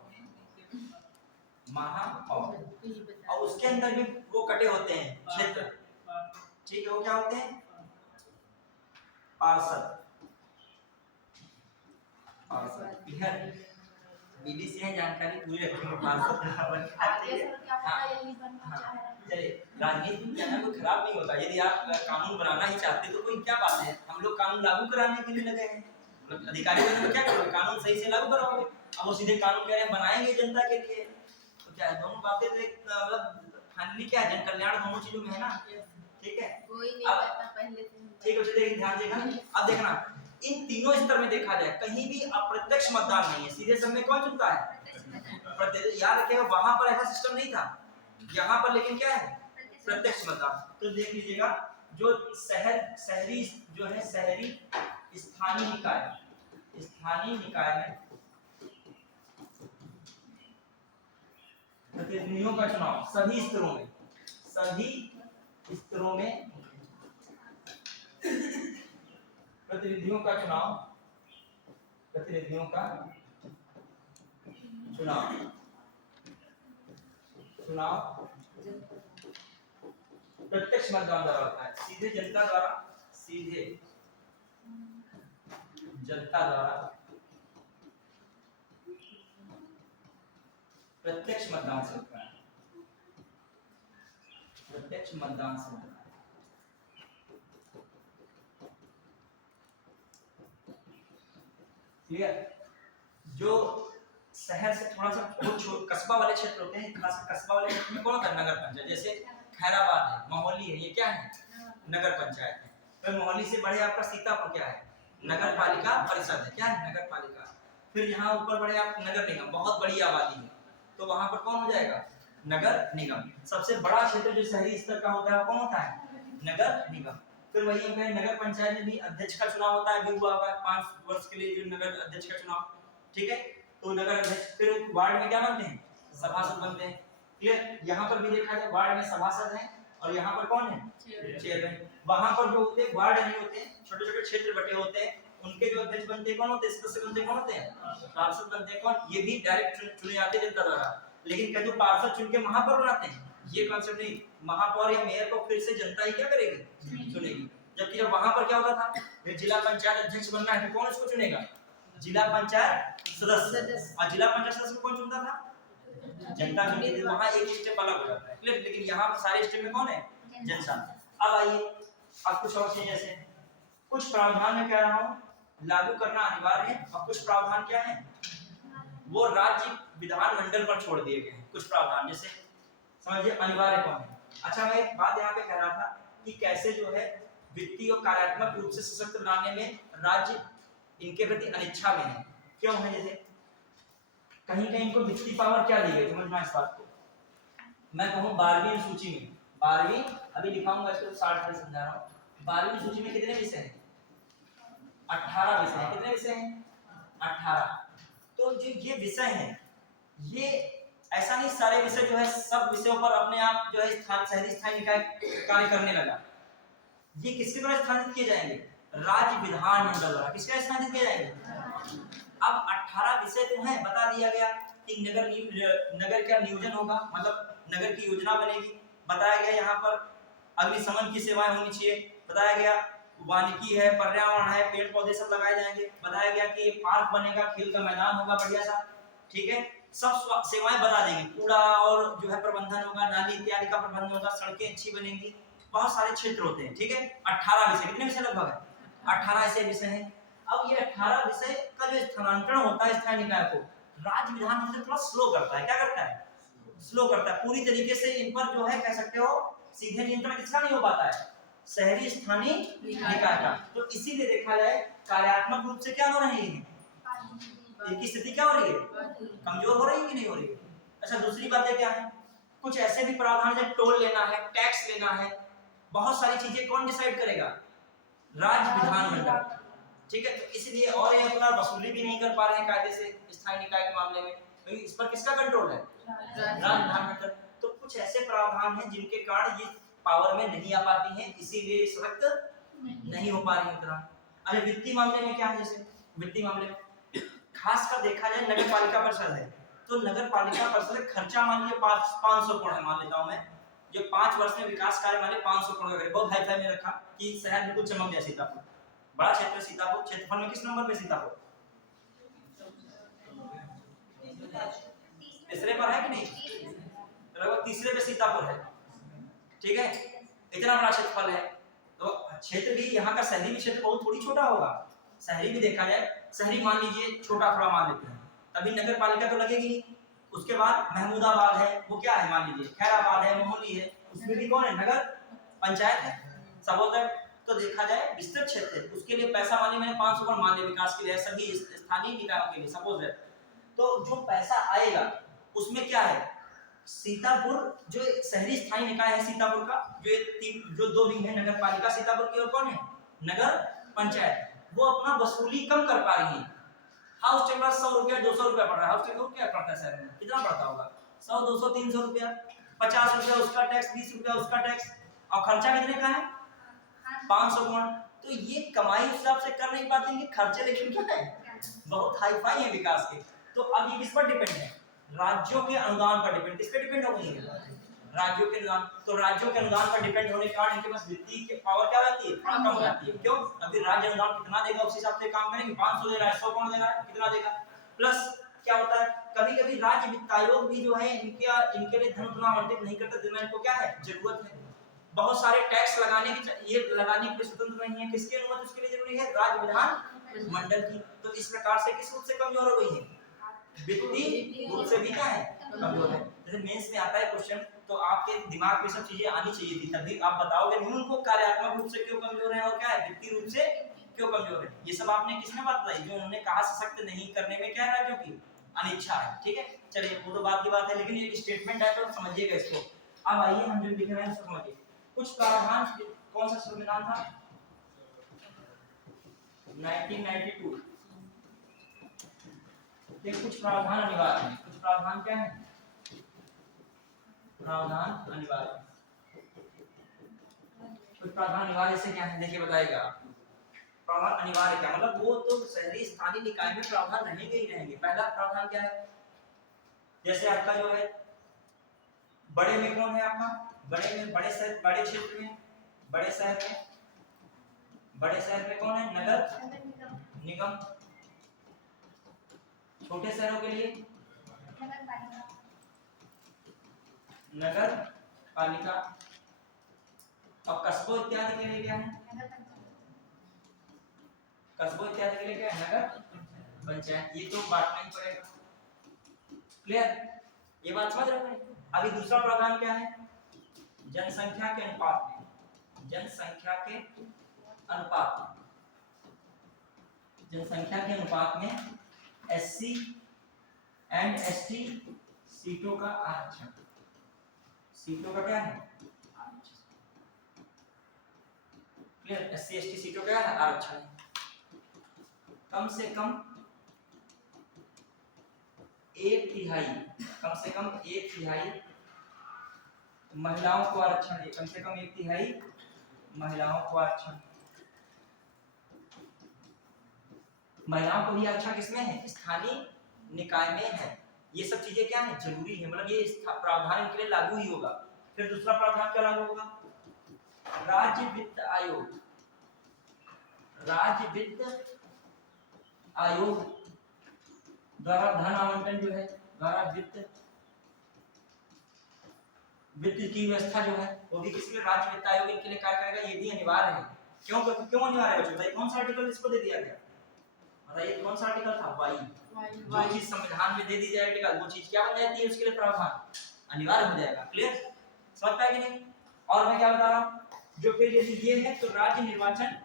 महापौर। और उसके अंदर भी वो कटे होते हैं क्षेत्र, ठीक है, वो क्या होते हैं? पार्षद। पार्षद बीडी से है, जानकारी पूरी रखेंगे। पार्षद आगे सर क्या पता यही बनना चाह रहा है। चलिए, राजनीति में जाना कोई खराब नहीं होता। यदि आप कानून बनाना ही चाहते तो कोई क्या बात है, हम लोग कानून लागू कराने के लिए लगे हैं। अधिकारी बने तो क्या करोगे, कानून सही से लागू कराओगे। अब वो सीधे कानून कह रहे हैं बनाएंगे जनता के लिए, तो क्या है, दोनों बातें तो एक मतलब फाइनली क्या है, जन कल्याण दोनों चीजों में है ना, ठीक है। कोई नहीं पता पहले से। ठीक है, चलिए ध्यान देना। अब देखना, इन तीनों स्तर में देखा जाए कहीं भी अप्रत्यक्ष मतदान नहीं है, सीधे सब में कौन चुनता है? प्रत्यक्ष। याद रखिएगा, वहां पर ऐसा सिस्टम नहीं था, यहाँ पर लेकिन क्या है? प्रत्यक्ष मतदान। तो देख लीजिएगा, जो शहरी जो है, शहरी स्थानीय निकाय में प्रतिनिधियों का चुनाव सभी स्तरों में प्रतिनिधियों का चुनाव प्रत्यक्ष मतदान द्वारा होता है, सीधे जनता द्वारा प्रत्यक्ष मतदान से होता है, क्लियर। जो शहर से थोड़ा सा बहुत कस्बा वाले क्षेत्र होते हैं, खास कस्बा वाले क्षेत्र में कौन होता है? नगर पंचायत। जैसे खैराबाद है, मोहाली है, ये क्या है? नगर पंचायत है। फिर मोहाली से बढ़े आपका सीतापुर क्या है? नगर पालिका परिषद है, क्या है? नगर पालिका। फिर यहाँ ऊपर बढ़े आप नगर निगम, बहुत बड़ी आबादी है, तो वहां पर कौन हो जाएगा? नगर निगम। सबसे बड़ा क्षेत्र जो शहरी स्तर का होता है वो कौन होता है? नगर निगम। फिर वही हम कहें नगर पंचायत में भी अध्यक्ष का चुनाव होता है, अभी हुआ होगा 5 वर्ष के लिए जो नगर अध्यक्ष का चुनाव, ठीक है। तो नगर अध्यक्ष, फिर वार्ड में क्या बनते हैं? सभासद बनते हैं, क्लियर। यहाँ पर भी देखा जाए वार्ड में सभासद हैं और यहाँ पर कौन है? चेयरमैन। वहां पर जो होते हैं वार्ड नहीं होते, छोटे छोटे क्षेत्र बटे होते हैं, उनके जो अध्यक्ष बनते हैं कौन होते हैं? सदस्य बनते हैं कौन होते हैं? पार्षद बनते हैं। कौन? ये भी डायरेक्ट चुने जाते हैं जनता द्वारा, लेकिन क्या जो पार्षद चुन के महापौर बनाते हैं, ये कॉन्सेप्ट नहीं। महापौर या मेयर को फिर से जनता ही क्या करेगी? चुनेगी। जबकि जब वहां पर क्या होता था, जिला पंचायत अध्यक्ष बनना है तो कौन इसको चुनेगा? जिला पंचायत सदस्य। और जिला पंचायत सदस्य को कौन चुनता था? जनता चुनती थी। वहां एक स्टेप अलग हो जाता है, क्लियर। लेकिन यहाँ पर सारे स्टेप में कौन है? जनता। अब आइए, अब कुछ और चीजें, जैसे कुछ प्रावधान में कह रहा हूँ लागू करना अनिवार्य है, और कुछ प्रावधान क्या है? वो राज्य विधानमंडल पर छोड़ दिए गए हैं। कुछ प्रावधान जैसे समझिए अनिवार्य कौन है। अच्छा, मैं एक बात यहाँ पे कह रहा था कि कैसे जो है वित्तीय और कार्यात्मक रूप से सशक्त बनाने में राज्य इनके प्रति अनिच्छा में है। क्यों है? जैसे कहीं कहीं इनको वित्तीय पावर क्या दी गई, समझना इस बात को। मैं कहूँ 12वीं सूची में, 12वीं अभी दिखाऊंगा इसको, 60 में समझा रहा हूँ। 12वीं सूची में कितने विषय हैं? 18 विषय हैं। कितने विषय हैं? 18। तो जो ये विषय हैं, ये ऐसा नहीं सारे विषय जो है सब विषयों पर अपने आप जो है शहरी स्थानीय निकाय कार्य करने लगा। ये किसके द्वारा स्थापित किए जाएंगे? राज्य विधानमंडल द्वारा। किसके स्थापित किए जाएंगे? अब 18 विषय तो हैं, बता दिया गया कि नगर का नियोजन होगा, मतलब नगर की योजना बनेगी। बताया गया यहाँ पर अग्निशमन की सेवाएं होनी चाहिए। बताया गया वानिकी है, पर्यावरण है, पेड़ पौधे सब लगाए जाएंगे। बताया गया कि पार्क बनेगा, खेल का मैदान होगा बढ़िया सा, ठीक है। सब सेवाएं बता देंगे। कूड़ा और जो है प्रबंधन होगा, नाली इत्यादि का प्रबंधन होगा, सड़कें अच्छी बनेंगी, बहुत सारे क्षेत्र होते हैं, ठीक है। 18 विषय, कितने विषय लगभग है? 18 ऐसे विषय हैं। अब ये 18 विषय का जो स्थानांतरण होता है स्थानीय निकाय को, राज्य विधानमंडल थोड़ा स्लो करता है। क्या करता है? स्लो करता है। पूरी तरीके से इन पर जो है कह सकते हो सीधे नियंत्रण किसका नहीं हो पाता है? शहरी स्थानीय निकाय का। तो इसीलिए देखा जाए कार्यात्मक रूप से क्या हो रही है, इनकी स्थिति क्या हो रही है? कमजोर हो रही है कि नहीं हो रही है? अच्छा, दूसरी बातें क्या है? कुछ ऐसे भी प्रावधान है, टोल लेना है, टैक्स लेना है, बहुत सारी चीजें कौन डिसाइड करेगा? राज्य विधानमंडल, ठीक है। तो इसलिए और ये अपना वसूली भी नहीं कर पा रहे हैं कायदे से स्थानीय निकाय के मामले में, तो इस पर किसका कंट्रोल है? राज्य विधानमंडल। तो कुछ ऐसे प्रावधान हैं जिनके कारण ये पावर में नहीं आ पाती हैं, इसीलिए सशक्त नहीं हो पा रही है। अच्छा, वित्तीय मामले में क्या है? जैसे वित्तीय मामले में खासकर देखा जाए नगर पालिका परिषद है, तो नगर पालिका परिषद खर्चा मान लीजिए 500 करोड़ मान लेता हूं मैं, जो 5 वर्ष में विकास कार्य मान लीजिए 500 करोड़ का, बहुत हाई फाई में रखा कि शहर बिल्कुल चमक गया सीतापुर, बड़ा क्षेत्र सीतापुर, क्षेत्रफल में किस नंबर पे सीतापुर? तीसरे पर है कि नहीं? लगभग तीसरे पे सीतापुर है, ठीक है, इतना बड़ा क्षेत्रफल है। तो क्षेत्र भी यहाँ का शहरी भी क्षेत्र बहुत थोड़ी छोटा होगा, शहरी भी देखा जाए, शहरी मान लीजिए छोटा थोड़ा मान लेते हैं, तभी नगर पालिका तो लगेगी। उसके बाद महमूदाबाद है, वो क्या है मान लीजिए, खैराबाद है, मोहाली है, उसमें भी कौन है? नगर पंचायत है, सबोदर। तो देखा जाए विस्तृत क्षेत्र है, उसके लिए पैसा मान लीजिए मैंने 500 करोड़ मान लिया विकास के लिए, सभी स्थानीय निकायों के लिए सपोज है, तो जो पैसा आएगा उसमें क्या है, सीतापुर जो शहरी स्थानीय निकाय है सीतापुर का, जो दो विंग है नगर पालिका सीतापुर की, और कौन है? नगर पंचायत, वो अपना वसूली कम कर पा रही है। हाउस टैक्स 100 रुपया 200 रुपया पड़ रहा है, हाउस टैक्स क्या पड़ता है शहर में, कितना पड़ता होगा? 100 200 300 रुपया, 50 रुपया उसका टैक्स, 20 रुपया उसका टैक्स, और खर्चा कितने का है? 500 करोड़। तो ये कमाई उस हिसाब से कर नहीं पाते हैं, खर्चे लेकिन क्या है, बहुत हाई फाई है विकास के। तो अब ये किस पर डिपेंड है? राज्यों के अनुदान पर डिपेंड, किस पे डिपेंड हो गई है? राज्यों के अनुदान। तो राज्यों के अनुदान पर डिपेंड होने के कारण इनके पास वित्तीय की पावर क्या रहती है? कम हो जाती है। क्यों? अभी राज्य अनुदान कितना देगा उस हिसाब से काम करेंगे, 500 दे रहा है, 100 कौन दे रहा है, कितना देगा? प्लस क्या होता है, कभी-कभी राज्य वित्त आयोग भी जो है इनके लिए धन उतना आवंटित नहीं करता जितना इनको क्या है जरूरत है। बहुत सारे टैक्स लगाने की लगाने के लिए स्वतंत्र नहीं है, किसकी अनुमति उसके लिए जरूरी है? राज्य विधान मंडल की। तो इस प्रकार से किस रूप से कमजोर हो गई है? वित्तीय रूप से भी क्या है? कमजोर है। जैसे मेंस में आता है क्वेश्चन, तो आपके दिमाग में सब चीजें आनी चाहिए थी, तभी आप बताओगे नहीं उनको कार्यात्मक रूप से क्यों कमजोर है और क्या है वित्तीय रूप से क्यों कमजोर है। ये सब आपने किसने बात बताई? जो उन्होंने कहा सशक्त नहीं करने में क्या राज्यों की अनिच्छा है। ठीक है, चलिए वो तो बात की बात है, लेकिन ये स्टेटमेंट है तो समझिएगा इसको। अब आइए हम जो लिख रहे हैं उसको समझिए। कुछ प्रावधान, कौन सा संविधान था? 1992। कुछ प्रावधान अनिवार्य है। कुछ प्रावधान क्या है? प्रावधान अनिवार्य। कुछ प्रावधान अनिवार्य से क्या है देखिए बताएगा। प्रावधान अनिवार्य क्या मतलब, वो तो शहरी स्थानीय निकाय में प्रावधान रहेंगे ही रहेंगे। पहला प्रावधान क्या है? जैसे आपका जो है बड़े में कौन है आपका? बड़े में बड़े शहर, बड़े क्षेत्र में, बड़े शहर में, बड़े शहर में कौन है? नगर निगम। छोटे शहरों के लिए नगर पालिका। और कस्बों इत्यादि के लिए क्या है? कस्बों इत्यादि के लिए क्या है? नगर पंचायत। ये तो बांटना ही पड़ेगा। क्लियर? ये बात समझ रहे हैं? अभी दूसरा प्रावधान क्या है? जनसंख्या के अनुपात में, जनसंख्या के अनुपात में, जनसंख्या के अनुपात में एससी एंड एसटी सीटों का आरक्षण। सीटों का क्या है? क्लियर? एससी एसटी सीटों का है आरक्षण। कम से कम 1/3, कम से कम 1/3 महिलाओं को आरक्षण है। कम से कम 1/3 महिलाओं को आरक्षण। महिलाओं को भी आरक्षण किसमें है? स्थानीय निकाय में है। ये सब चीजें क्या है? जरूरी है, मतलब ये प्रावधान इनके लिए लागू ही होगा। फिर दूसरा प्रावधान क्या लागू होगा? राज्य वित्त आयोग। राज्य वित्त आयोग द्वारा धन आवंटन जो है, द्वारा वित्त की व्यवस्था जो है वो भी किसके लिए? राज्य वित्त आयोग इनके लिए कार्य करेगा। ये भी अनिवार्य है। क्यों अनिवार्य है बच्चों? बताइए कौन सा आर्टिकल इसको दे दिया गया? बताइए कौन सा आर्टिकल था? वाई। जो चीज संविधान में दे दी जाए आर्टिकल, वो चीज क्या बन जाती है? उसके लिए प्रावधान अनिवार्य हो जाएगा। क्लियर? समझ पाए कि नहीं? और मैं क्या बता रहा हूँ, जो फिर यदि ये है तो राज्य निर्वाचन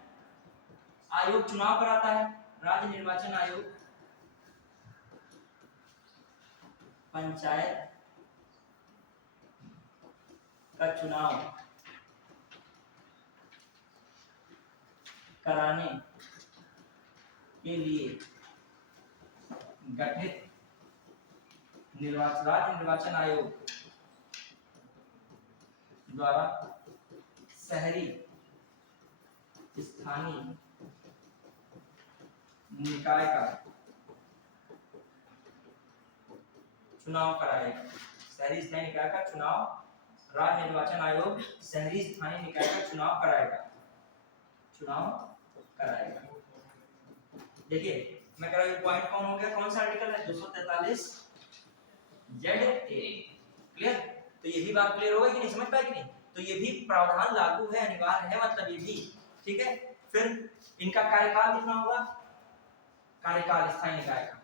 आयोग चुनाव कराता है। राज्य निर्वाचन आयोग पंचायत का चुनाव कराने के लिए गठित राज्य निर्वाचन आयोग द्वारा शहरी स्थानीय निकाय का चुनाव कराएगा। शहरी स्थानीय निकाय का चुनाव राज्य निर्वाचन आयोग शहरी स्थानीय निकाय का चुनाव कराएगा। देखिए मैं कह रहा हूँ पॉइंट कौन हो गया, कौन सा आर्टिकल है 243 ZA। क्लियर? तो ये भी बात क्लियर हो गई कि नहीं, समझ पाए कि नहीं? तो ये भी प्रावधान लागू है, अनिवार्य है, मतलब ये भी ठीक है। फिर इनका कार्यकाल कितना होगा, कार्यकाल स्थायी निकाय का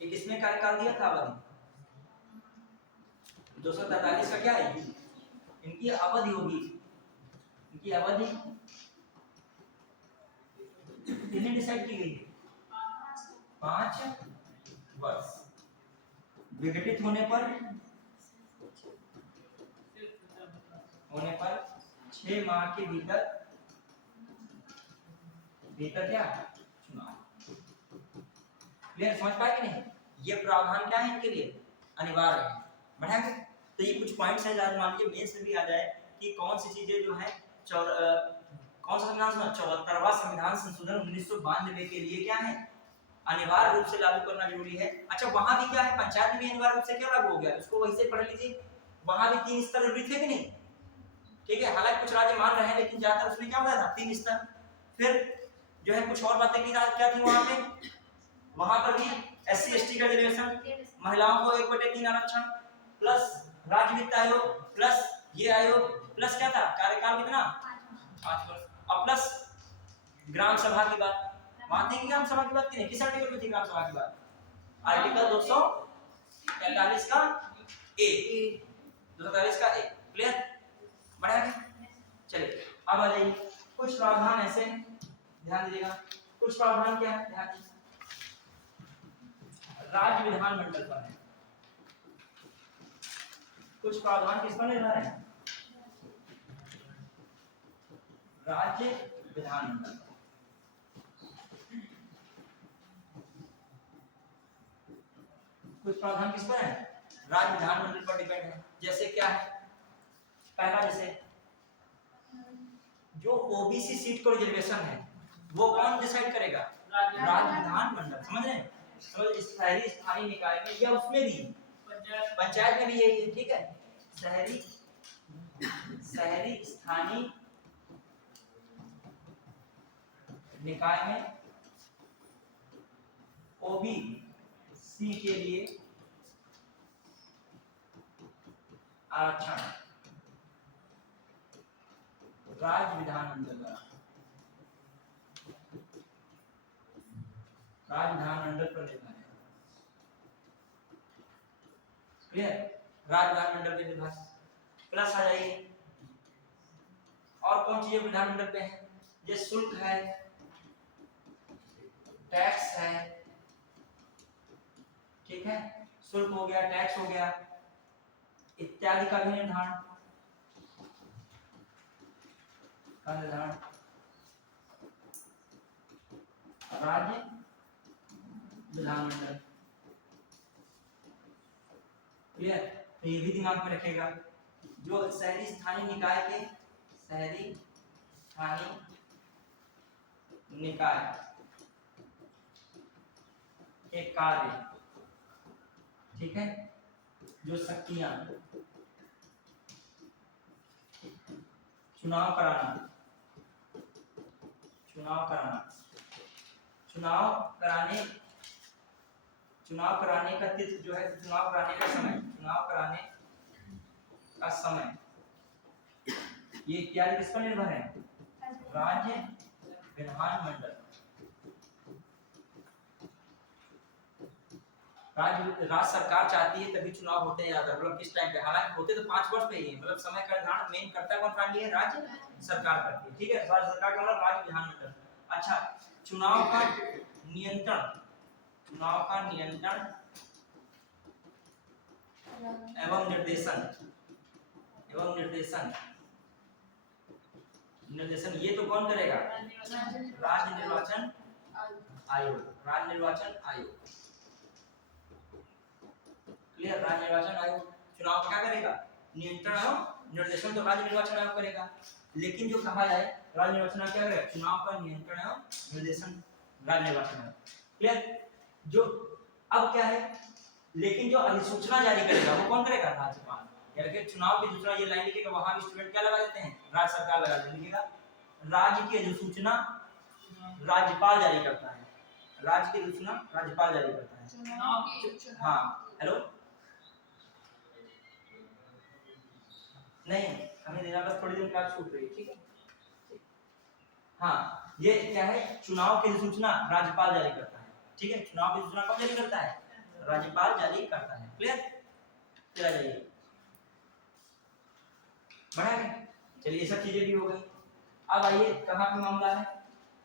एक इसमें कार्यकाल दिया था अवधि 243 का क्या है, इनकी अवधि होगी, इनकी अवधि कितने डिसाइड की गई है 5 वर्ष, विघटित होने पर 6 माह के भीतर क्या चुनाव। क्लियर, समझ पाए कि नहीं? ये प्रावधान क्या है इनके लिए, अनिवार्य है। बढ़ाएंगे तो ये कुछ पॉइंट्स हैं, आज मान लीजिए मेंस में भी आ जाए कि कौन सी चीजें जो है कौन सा संविधान 74वां संविधान संशोधन 1992 के लिए क्या है, अनिवार्य रूप से लागू करना जरूरी है। अच्छा वहां भी क्या है, पंचायत में भी अनिवार्य रूप से क्या लागू हो गया, उसको वहीं से पढ़ लीजिए। वहां भी 3 स्तर जरूरी थे कि नहीं, ठीक है। हालांकि कुछ राज्य मान रहे हैं लेकिन ज्यादातर उसमें क्या होता था 3 स्तर। फिर जो है कुछ और बातें की क्या थी वहां पे, वहां पर भी SC ST का रिजर्वेशन, महिलाओं को 1/3 आरक्षण, प्लस राज्य वित्त आयोग, प्लस ये आयोग, प्लस क्या था कार्यकाल कितना 5 वर्ष, और प्लस ग्राम सभा की बात। वहां थी ग्राम सभा की बात की नहीं, किस आर्टिकल में थी ग्राम सभा की बात, आर्टिकल 243 का ए, 243 का ए। क्लियर, बढ़ा के चलिए अब आ जाइए कुछ प्रावधान ऐसे ध्यान दीजिएगा। कुछ प्रावधान क्या है, ध्यान दीजिए, राज्य विधानमंडल पर है। कुछ प्रावधान किस पर निर्भर है, राज्य विधानमंडल। कुछ प्रावधान किस पर है, राज्य विधानमंडल पर डिपेंड है। जैसे क्या है, पहला जैसे जो ओबीसी सीट को रिजर्वेशन है वो कौन डिसाइड करेगा, राज्य विधानमंडल। समझ रहे हैं, समझ, शहरी स्थानीय निकाय में या उसमें भी पंचायत में भी यही है, ठीक है। शहरी स्थानीय निकाय में ओबीसी के लिए आरक्षण राज्य विधानमंडल पर निर्भर है। क्लियर, राज्य विधानमंडल पे निर्भर। प्लस आ जाइए और कौन चीजें विधानमंडल पे है, ये शुल्क है, टैक्स है, ठीक है, शुल्क हो गया, टैक्स हो गया इत्यादि का भी निर्धारण राज्य विधानमंडल। क्लियर, तो ये भी दिमाग में रखेगा, जो शहरी स्थानीय निकाय के कार्य, ठीक है, जो शक्तियां, चुनाव कराना, चुनाव कराने का तिथि जो है, चुनाव कराने का समय, ये इत्यादि किस पर निर्भर है, राज्य विधानमंडल। राज्य सरकार चाहती है तभी चुनाव होते हैं, याद रखो, मतलब किस टाइम पे, हालांकि होते तो 5 वर्ष पे ही है, मतलब समय का निर्धारण मेन करता कौन फाइनली है, राज्य सरकार करती है, ठीक है। राज्य सरकार का मतलब राज्य विधानमंडल। अच्छा, चुनाव का नियंत्रण एवं निर्देशन ये तो कौन करेगा, राज्य निर्वाचन आयोग। क्लियर, राज्य निर्वाचन आयोग चुनाव का क्या करेगा, नियंत्रण एवं निर्देशन तो राज्य निर्वाचन आयोग करेगा, लेकिन जो कहा जाए राज्य निर्वाचन आयोग क्या करेगा, चुनाव का नियंत्रण एवं निर्देशन राज्य निर्वाचन आयोग। क्लियर, जो अब क्या है, लेकिन जो अधिसूचना जारी करेगा वो कौन करेगा? राज्यपाल। यानी कि चुनाव की दूसरा ये लाइन लिखेगा, वहां भी स्टूडेंट क्या लगा देते हैं? राज्य सरकार लगा देते हैं। लिखेगा राज्य की अधिसूचना राज्यपाल जारी करता है। राज्य की अधिसूचना राज्यपाल जारी करता है। हाँ हेलो, नहीं हमें देना बस थोड़ी देर क्लास छूट रही है, ठीक है। हाँ ये क्या है? चुनाव की अधिसूचना राज्यपाल जारी करता है, ठीक है। चुनाव की अधिसूचना कब जारी करता है? राज्यपाल जारी करता है। क्लियर? चला जाइए, बढ़ा गया। चलिए ये सब चीजें भी हो गई। अब आइए कहाँ पे मामला है,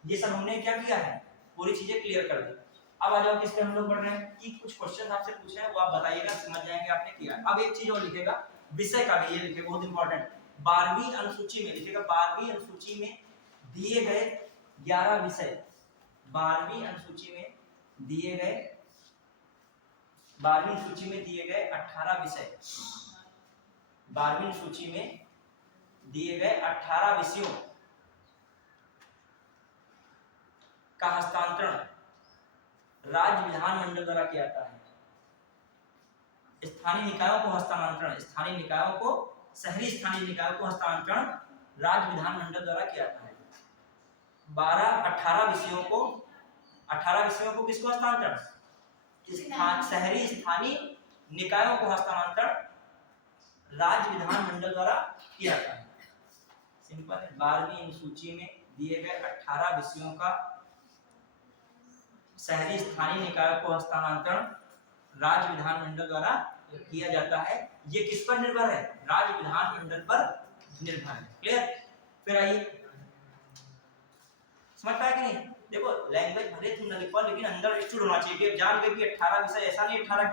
ये सब हमने क्या किया है? पूरी चीजें क्लियर कर दी। अब आ जाओ किस पे हम लोग पढ़ रहे हैं कि कुछ क्वेश्चन आपसे पूछे हैं वो आप बताइएगा, समझ जाएंगे आपने किया। अब एक चीज और लिखेगा विषय का भी, ये लिखेगा बहुत इंपॉर्टेंट। 12वीं अनुसूची में लिखेगा 12वीं अनुसूची में दिए गए 11 विषय, 12वीं अनुसूची में दिए गए 12वीं सूची में दिए गए 18 विषय, 12वीं सूची में दिए गए 18 विषयों का हस्तांतरण राज्य विधानमंडल द्वारा किया जाता है। स्थानीय निकायों को हस्तांतरण, स्थानीय निकायों को, शहरी स्थानीय निकायों को हस्तांतरण राज्य विधानमंडल द्वारा किया जाता है। 18 विषयों को, 18 विषयों को किसको हस्तांतरण? शहरी स्थानीय निकायों को हस्तांतरण राज्य विधानमंडल द्वारा किया जाता है। सिंपल है। 12वीं अनुसूची में दिए गए 18 विषयों का शहरी स्थानीय निकायों को हस्तांतरण राज्य विधानमंडल द्वारा किया जाता है। ये किस पर निर्भर है? राज्य विधानमंडल पर निर्भर है। क्लियर? फिर आइए, समझ पाए कि नहीं? देखो लैंग्वेज भले तुम न लिखो लेकिन अंदर स्टूड होना चाहिए कि जान गए कि 18 विषय, ऐसा नहीं 18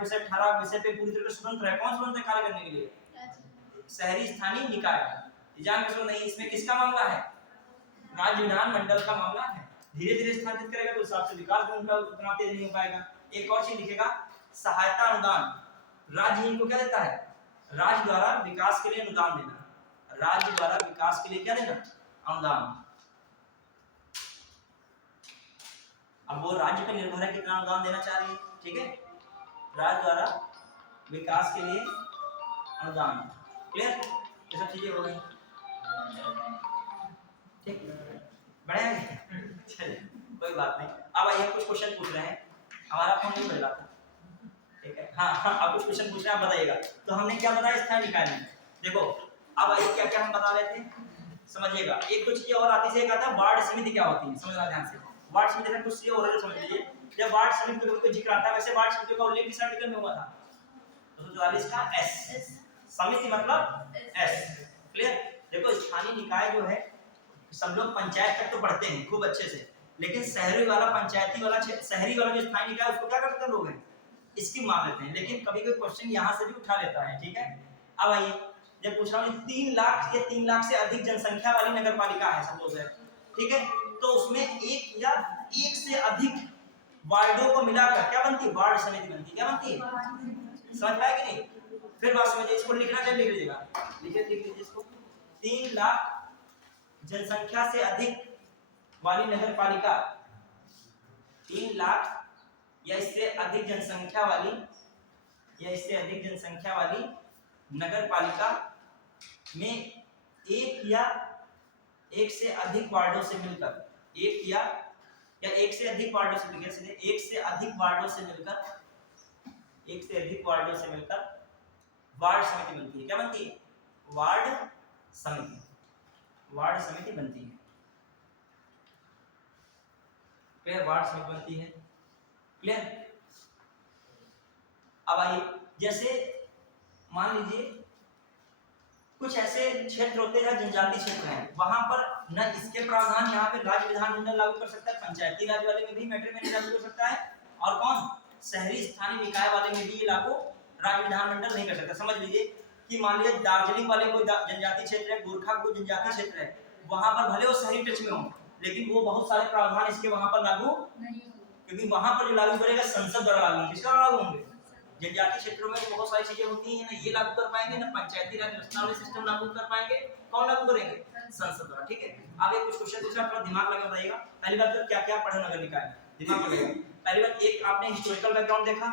विषय पे पूरी तरह से स्वतंत्र है। कौन स्वतंत्र कार्य करने के लिए? शहरी स्थानीय निकाय। जान के नहीं, इसमें किसका मामला है? राज्य विधानमंडल का मामला है। धीरे धीरे स्थानांतरित करेगा तो हिसाब से विकास भी उनका उतना तेज नहीं हो पाएगा। एक और चीज लिखेगा सहायता अनुदान। राज्य इनको क्या देता है? राज्य द्वारा विकास के लिए अनुदान देना। राज्य द्वारा विकास के लिए क्या देना? अनुदान। अब वो राज्य पे निर्भर है कितना अनुदान देना चाह रही है, ठीक है। राज्य द्वारा विकास के लिए अनुदान। क्लियर? ये सब चीजें हो गई, ठीक। बढ़िया, चलिए कोई बात नहीं। अब आइए कुछ क्वेश्चन पूछ रहे हैं, हमारा फोन नहीं बज रहा था, ठीक है। हाँ अब कुछ क्वेश्चन पूछ रहे हैं, आप बताइएगा। तो हमने क्या बताया स्थानीय निकाय में? देखो अब आइए क्या क्या हम बता रहे थे, समझिएगा। एक दो चीजें और आती है, कहता है वार्ड समिति क्या होती है, समझना ध्यान से। वार्ड समिति का कुछ और समझ लीजिए। जब वार्ड समिति का जिक्र आता है, वैसे वार्ड समिति का उल्लेख किस आर्टिकल में हुआ था? 244 का एस। समिति मतलब एस। क्लियर? देखो स्थानीय निकाय जो है, सब लोग पंचायत तक तो पढ़ते हैं खूब अच्छे से, लेकिन शहरी वाला, पंचायती वाला, शहरी वाला जो स्थानीय निकाय उसको क्या करते हैं लोग हैं? स्कीम मान लेते हैं। लेकिन कभी कोई क्वेश्चन यहाँ से भी उठा लेता है, ठीक है। अब आइए, जब पूछा 3 लाख या 3 लाख से अधिक जनसंख्या वाली नगर पालिका है सपोज है, ठीक है, तो उसमें एक या एक से अधिक वार्डों को मिलाकर क्या बनती है? वार्ड समिति बनती है। क्या बनती है? समझ पाए कि नहीं? फिर बात समझिए, इसको लिखना चाहिए, लिख लीजिएगा, लिख लीजिए इसको। 3 लाख जनसंख्या से अधिक वाली नगर पालिका, 3 लाख या इससे अधिक जनसंख्या वाली, या इससे अधिक जनसंख्या वाली नगर पालिका में एक या एक से अधिक वार्डों से मिलकर, एक या एक से अधिक वार्डों से मिलकर, सीधे एक से अधिक वार्डों से मिलकर, एक से अधिक वार्डों से मिलकर वार्ड समिति बनती है। क्या बनती है? वार्ड समिति। वार्ड समिति बनती है। क्लियर? वार्ड समिति बनती है। क्लियर? अब आइए, जैसे मान लीजिए कुछ ऐसे क्षेत्र होते हैं जनजाति क्षेत्र हैं, वहां पर न इसके प्रावधान यहाँ पे राज्य विधानमंडल लागू कर सकता है, पंचायती राज वाले में भी मैटर में लागू कर सकता है, और कौन? शहरी स्थानीय निकाय वाले में भी ये लागू राज्य विधानमंडल नहीं कर सकता। समझ लीजिए कि मान लीजिए दार्जिलिंग वाले कोई जनजाति क्षेत्र है, गोरखा कोई जनजाति क्षेत्र है, वहां पर भले वो शहरी टच में हो, लेकिन वो बहुत सारे प्रावधान इसके वहां पर लागू नहीं, क्योंकि वहां पर जो लागू करेगा संसद द्वारा लागू होंगे। किसका लागू होंगे? जनजाति क्षेत्रों में बहुत सारी चीजें होती हैं ना, ये लागू कर पाएंगे ना पंचायती राज नेशनल सिस्टम लागू कर पाएंगे। कौन लागू करेंगे? संसद द्वारा। ठीक है, अब एक कुछ क्वेश्चन दूसरा थोड़ा दिमाग लगा बताइएगा। पहली बात तो क्या क्या पढ़े नगर निकाय, दिमाग लगेगा। पहली बात, एक आपने हिस्टोरिकल बैकग्राउंड देखा,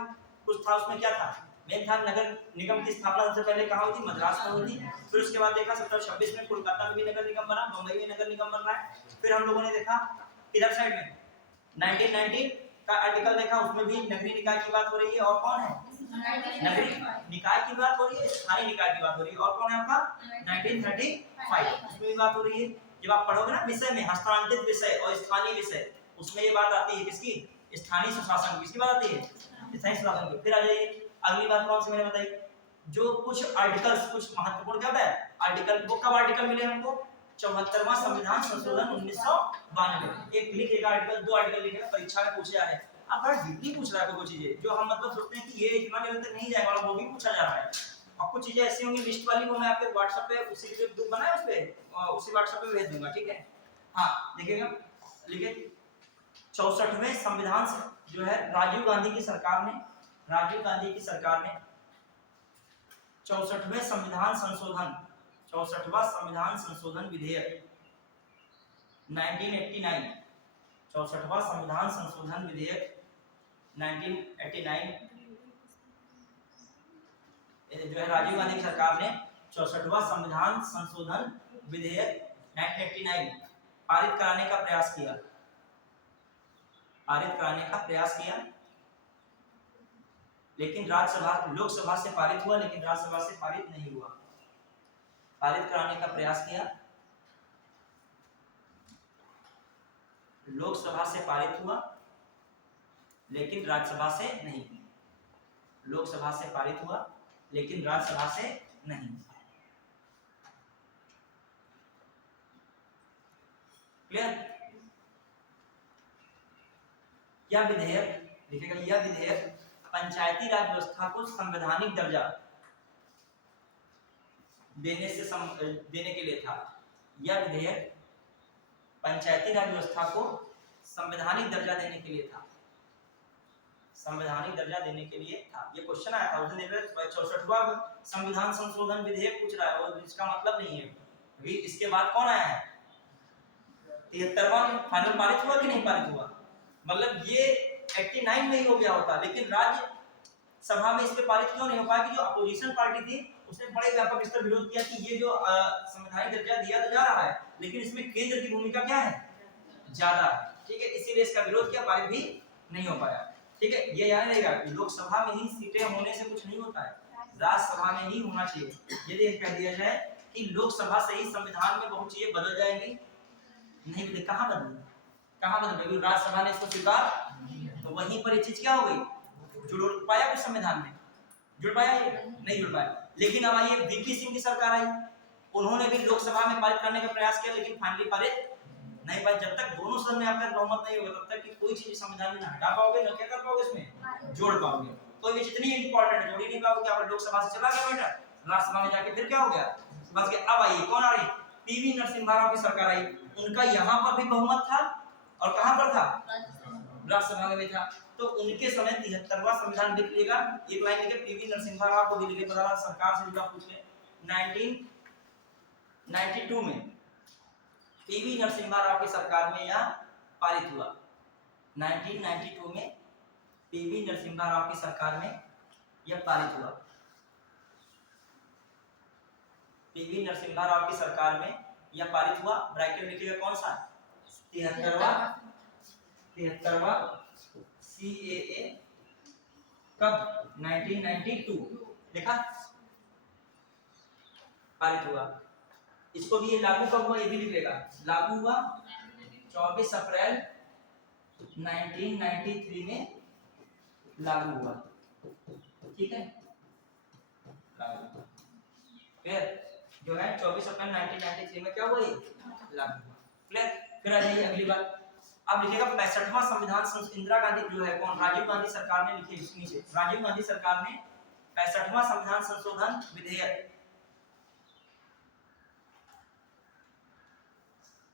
कुछ था उसमें क्या था, मेन था नगर निगम की स्थापना सबसे पहले कहाँ हुई थी, मद्रास में हुई थी। फिर उसके बाद देखा 1726 में कोलकाता में भी नगर निगम बना, मुंबई में नगर निगम बन रहा है। फिर हम लोगों ने देखा इधर साइड में 1990 का आर्टिकल देखा, उसमें भी नगरीय निकाय की बात हो रही है। और कौन है, नगरीय निकाय की बात हो रही है, स्थानीय निकाय की बात हो रही है। और कौन है आपका 1935 उसमें भी बात हो रही है। जब आप पढ़ोगे ना विषय में हस्तांतरित विषय और स्थानीय विषय, उसमें ये बात आती है किसकी, स्थानीय सुशासन, किसकी बात आती है, स्थानीय सुशासन की। फिर आ जाइए अगली बात कौन सी मैंने बताई, जो कुछ आर्टिकल्स, कुछ महत्वपूर्ण क्या होता है आर्टिकल, वो कब आर्टिकल मिले हमको, 74वां संविधान संशोधन 1992। एक लिखिएगा आर्टिकल, दो आर्टिकल लिखिएगा, परीक्षा में पूछे जा रहे हैं। अब बड़ा डीपली पूछ रहा है कोई चीजें जो हम मतलब सोचते हैं कि ये इतना लेवल तक नहीं जाएगा, वो भी पूछा जा रहा है। और कुछ चीजें ऐसी होंगी लिस्ट वाली, वो मैं आपके व्हाट्सएप पे उसी के जो ग्रुप बनाया उस पे उसी व्हाट्सएप पे भेज दूंगा, ठीक है। हाँ देखिएगा, लिखिए 64वें संविधान जो है राजीव गांधी की सरकार ने, राजीव गांधी की सरकार ने 64वें संविधान संशोधन, 64वां संविधान संशोधन विधेयक 1989, 64वां संविधान संशोधन विधेयक 1989 जो है राजीव गांधी की सरकार ने 64वां संविधान संशोधन विधेयक 1989 पारित कराने का प्रयास किया, पारित कराने का प्रयास किया। लेकिन राज्यसभा, लोकसभा से पारित हुआ लेकिन राज्यसभा से पारित नहीं हुआ। पारित कराने का प्रयास किया, लोकसभा से पारित हुआ लेकिन राज्यसभा से नहीं, लोकसभा से पारित हुआ लेकिन राज्यसभा से नहीं। क्लियर। यह विधेयक लिखेगा, यह विधेयक पंचायती राज व्यवस्था को संवैधानिक दर्जा देने के लिए था। यह विधेयक पंचायती राज व्यवस्था को संवैधानिक दर्जा देने के लिए था, संवैधानिक दर्जा देने के लिए था। ये क्वेश्चन आया था उस दिन, 64वां संविधान संशोधन विधेयक पूछ रहा है और इसका मतलब नहीं है। अभी इसके बाद कौन आया है, 73वां फाइनल पारित हुआ कि नहीं पारित हुआ, मतलब ये 89 में ही हो गया होता, लेकिन राज्य सभा में इस पे पारित क्यों नहीं हो पाया कि जो अपोजिशन पार्टी थी उसने बड़े व्यापक स्तर विरोध किया कि ये जो संवैधानिक दर्जा दिया तो जा रहा है लेकिन इसमें केंद्र की भूमिका क्या है, ज्यादा है, ठीक है। इसीलिए इसका विरोध किया, पारित भी नहीं हो पाया, ठीक है। ये याद रहेगा कि लोकसभा में ही सीटें होने से कुछ नहीं होता है, राज्यसभा में ही होना चाहिए। यदि कह दिया जाए कि लोकसभा से ही संविधान में बहुत चीजें बदल जाएंगी, नहीं बदले, कहाँ बदलेगी, कहाँ बदलेगी, राज्यसभा ने इसको स्वीकार, तो वहीं पर ये चीज क्या हो गई, जुड़ पाया कुछ संविधान में, जुड़ पाया, नहीं जुड़ पाया। लेकिन अब आइए वीपी सिंह की सरकार आई, उन्होंने भी लोकसभा में पारित करने का प्रयास किया लेकिन फाइनली पारित नहीं पाई। जब तक दोनों सदन में आपका बहुमत नहीं होगा तब तक कि कोई चीज संविधान में ना हटा पाओगे ना क्या कर पाओगे, इसमें जोड़ पाओगे। कोई भी जितनी इंपॉर्टेंट जोड़ ही नहीं पाओगे। आप लोकसभा से चला गया बेटा, राज्यसभा में जाके फिर क्या हो गया, बस गया। अब आइए कौन आ रही, पीवी नरसिम्हा राव की सरकार आई, उनका यहाँ पर भी बहुमत था और कहाँ पर था, राज्यसभा में भी था। तो उनके समय 73वां संविधान लिख लीजिएगा, एक लाइन लिखे, पीवी नरसिम्हा राव को भी लिखे, पता सरकार से जुड़ा पूछ ले। 1992 में पीवी नरसिम्हा राव की सरकार में यह पारित हुआ। 1992 में पीवी नरसिम्हा राव की सरकार में यह पारित हुआ। पीवी नरसिम्हा राव की सरकार में यह पारित हुआ। ब्रैकेट लिखिएगा कौन सा, 73वां CAA कब, 1992 देखा, पारित हुआ। इसको भी ये लागू कब हुआ ये भी लिखेगा, लागू हुआ 24 अप्रैल 1993 में लागू हुआ, ठीक है। क्लियर, जो है 24 अप्रैल 1993 में क्या हुआ, ये लागू हुआ। क्लियर। फिर आ जाइए अगली बात, अब लिखिएगा 65वां संविधान, इंदिरा गांधी जो है कौन, राजीव गांधी सरकार ने लिखे इसके नीचे, राजीव गांधी सरकार ने 65वां संविधान संशोधन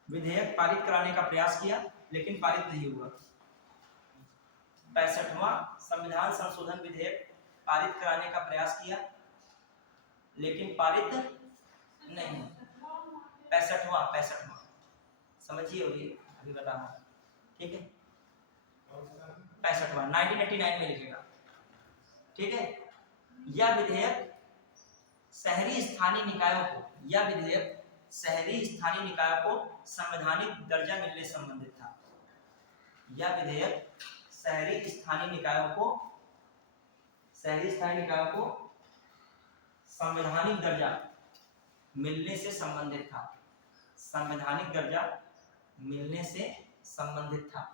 विधेयक पारित कराने का प्रयास किया लेकिन पारित नहीं हुआ। 65वां संविधान संशोधन विधेयक पारित कराने का प्रयास किया लेकिन पारित नहीं। 65वां समझिए, होगी अभी बताना, ठीक है। 65वां 1989 में लिखेगा, ठीक है। यह विधेयक शहरी स्थानीय निकायों को संवैधानिक दर्जा मिलने से संबंधित था। यह विधेयक शहरी स्थानीय निकायों को संवैधानिक दर्जा मिलने से संबंधित था। संवैधानिक दर्जा मिलने से संबंधित था।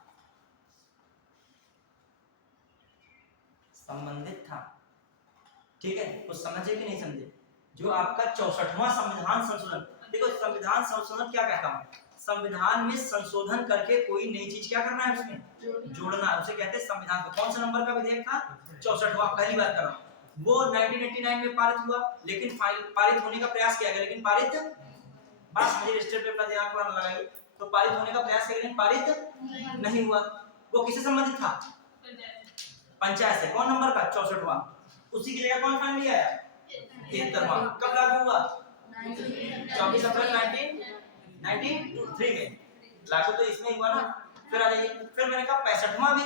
ठीक है, कुछ समझे कि नहीं समझे? जो आपका 64वां संविधान संशोधन, देखो संविधान संशोधन क्या कहता हूं, संविधान में संशोधन करके कोई नई चीज क्या करना है, उसमें जोड़ना है, उसे कहते हैं संविधान को। कौन सा नंबर का विधेयक था? 64वां। पहली बात कर रहा हूं, वो 1989 में पारित हुआ, लेकिन पारित होने का प्रयास किया गया, लेकिन पारित बस मुझे रजिस्टर पे अपना दिमाग पूरा लगाइए, तो पारित होने का प्रयास किया, लेकिन पारित नहीं हुआ। वो किससे संबंधित था? पंचायत से। कौन नंबर का? 64वां। उसी की जगह कौन फाइनली आया? 73वां। कब लागू हुआ? 24 अप्रैल 1993 में लागू तो इसमें हुआ ना। फिर आ जाइए, फिर मैंने कहा 65वां भी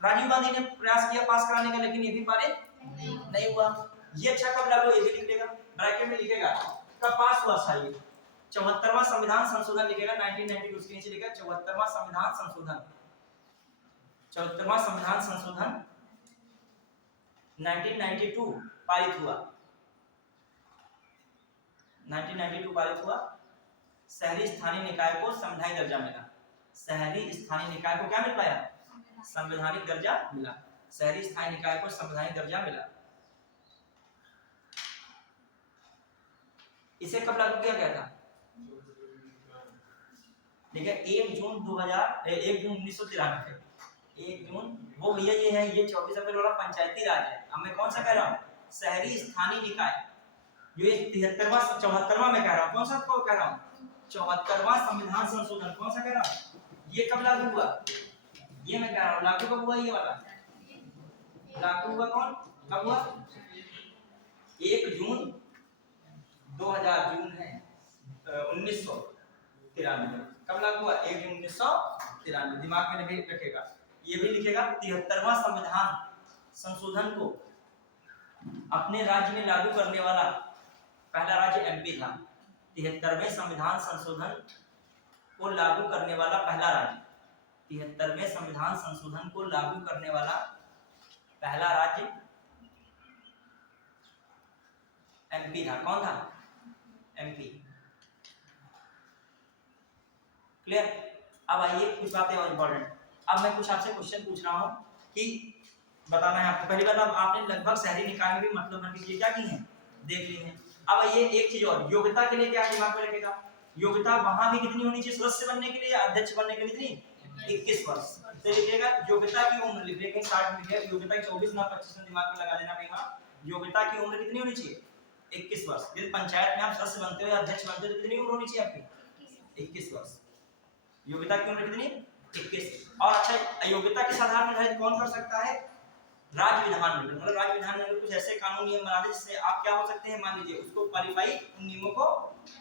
राजीव गांधी ने प्रयास किया पास कराने का, लेकिन ये भी पारित नहीं हुआ। ये अच्छा कब लागू, ये भी लिख लेगा, ब्रैकेट में लिखेगा कब पास हुआ। सही, 74वां संविधान संशोधन लिखेगा 1992, उसके नीचे लिखेगा 74वां संविधान संशोधन। 74वां संविधान संशोधन 1992 पारित हुआ। 1992 पारित हुआ। शहरी स्थानीय निकाय को संवैधानिक दर्जा मिला। शहरी स्थानीय निकाय को क्या मिल पाया? संवैधानिक दर्जा मिला। शहरी स्थानीय निकाय को संवैधानिक दर्जा मिला। इसे कब लागू किया गया था? ठीक है, 1 जून 1993। 1 जून, वो भैया ये है, ये 24 अप्रैल वाला पंचायती राज है। अब मैं कौन सा कह रहा हूँ? शहरी स्थानीय निकाय। जो 74वां 74वां में कह रहा हूँ, कौन सा को कह रहा हूँ? 74वां संविधान संशोधन। कौन सा कह रहा हूँ? ये कब लागू हुआ? ये मैं कह रहा हूँ लागू कब हुआ? ये वाला लागू हुआ कब हुआ? 1 जून 2000 जून है 1993। कब लागू हुआ? 1 जून 1993। दिमाग में नहीं रखेगा, ये भी लिखेगा। 73वां संविधान संशोधन को अपने राज्य में लागू करने वाला पहला राज्य एमपी था। 73वें संविधान संशोधन को लागू करने वाला पहला राज्य, 73वें संविधान संशोधन को लागू करने वाला पहला राज्य एमपी था। कौन था? एमपी। क्लियर? अब आइए कुछ बातें और इंपॉर्टेंट। अब मैं कुछ आपसे क्वेश्चन पूछ रहा हूं कि बताना है आपको। पहली बात, अब आपने लगभग शहरी निकाय में भी मतलब भर की चीजें क्या की हैं, देख ली हैं। अब आइए एक चीज और, योग्यता के लिए क्या दिमाग में रखेगा? योग्यता वहां भी कितनी होनी चाहिए सदस्य बनने के लिए या अध्यक्ष बनने के लिए? कितनी? 21 वर्ष। तो लिखिएगा योग्यता की उम्र, लिखेंगे 60 लिखिएगा। योग्यता की 24 ना 25 में दिमाग में लगा देना पड़ेगा। योग्यता की उम्र कितनी होनी चाहिए? 21 वर्ष। यदि पंचायत में आप सदस्य बनते हो या अध्यक्ष बनते हो तो कितनी उम्र होनी चाहिए आपकी? 21 वर्ष। योग्यता की उम्र कितनी? 21। और अच्छा, योग्यता के आधार निर्धारित कौन कर सकता है? राज्य विधानमंडल। मतलब राज्य विधानमंडल कुछ ऐसे कानून नियम बना दे जिससे आप क्या हो सकते हैं, मान लीजिए उसको क्वालिफाई उन नियमों को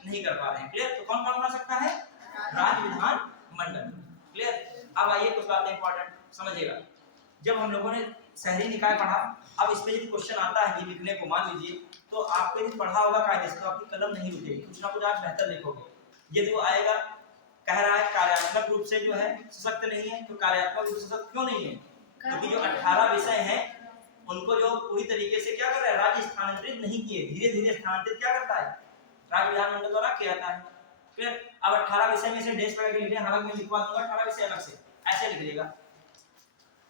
नहीं कर पा रहे हैं। क्लियर? तो कौन बना सकता है? राज्य विधानमंडल। क्लियर? अब आइए कुछ बातें इंपॉर्टेंट समझिएगा। जब हम लोगों ने शहरी निकाय पढ़ा, अब इस पे यदि क्वेश्चन आता है लिखने को, मान लीजिए तो आपको यदि पढ़ा होगा कायदे से तो आपकी कलम नहीं रुकेगी, कुछ ना कुछ आप बेहतर लिखोगे। यदि वो आएगा कह रहा है कार्यात्मक रूप से जो है सशक्त नहीं है, तो कार्यात्मक रूप से सशक्त क्यों नहीं है? क्योंकि जो 18 विषय हैं उनको जो पूरी तरीके से क्या कर रहा है, राज्य स्थानांतरित नहीं किए, धीरे धीरे स्थानांतरित क्या करता है, राज्य विधानमंडल द्वारा किया जाता है। फिर अब 18 विषय में से डेस्क वगैरह लिखने, हालांकि मैं लिखवा दूंगा 18 विषय अलग से, ऐसे लिख लीजिएगा।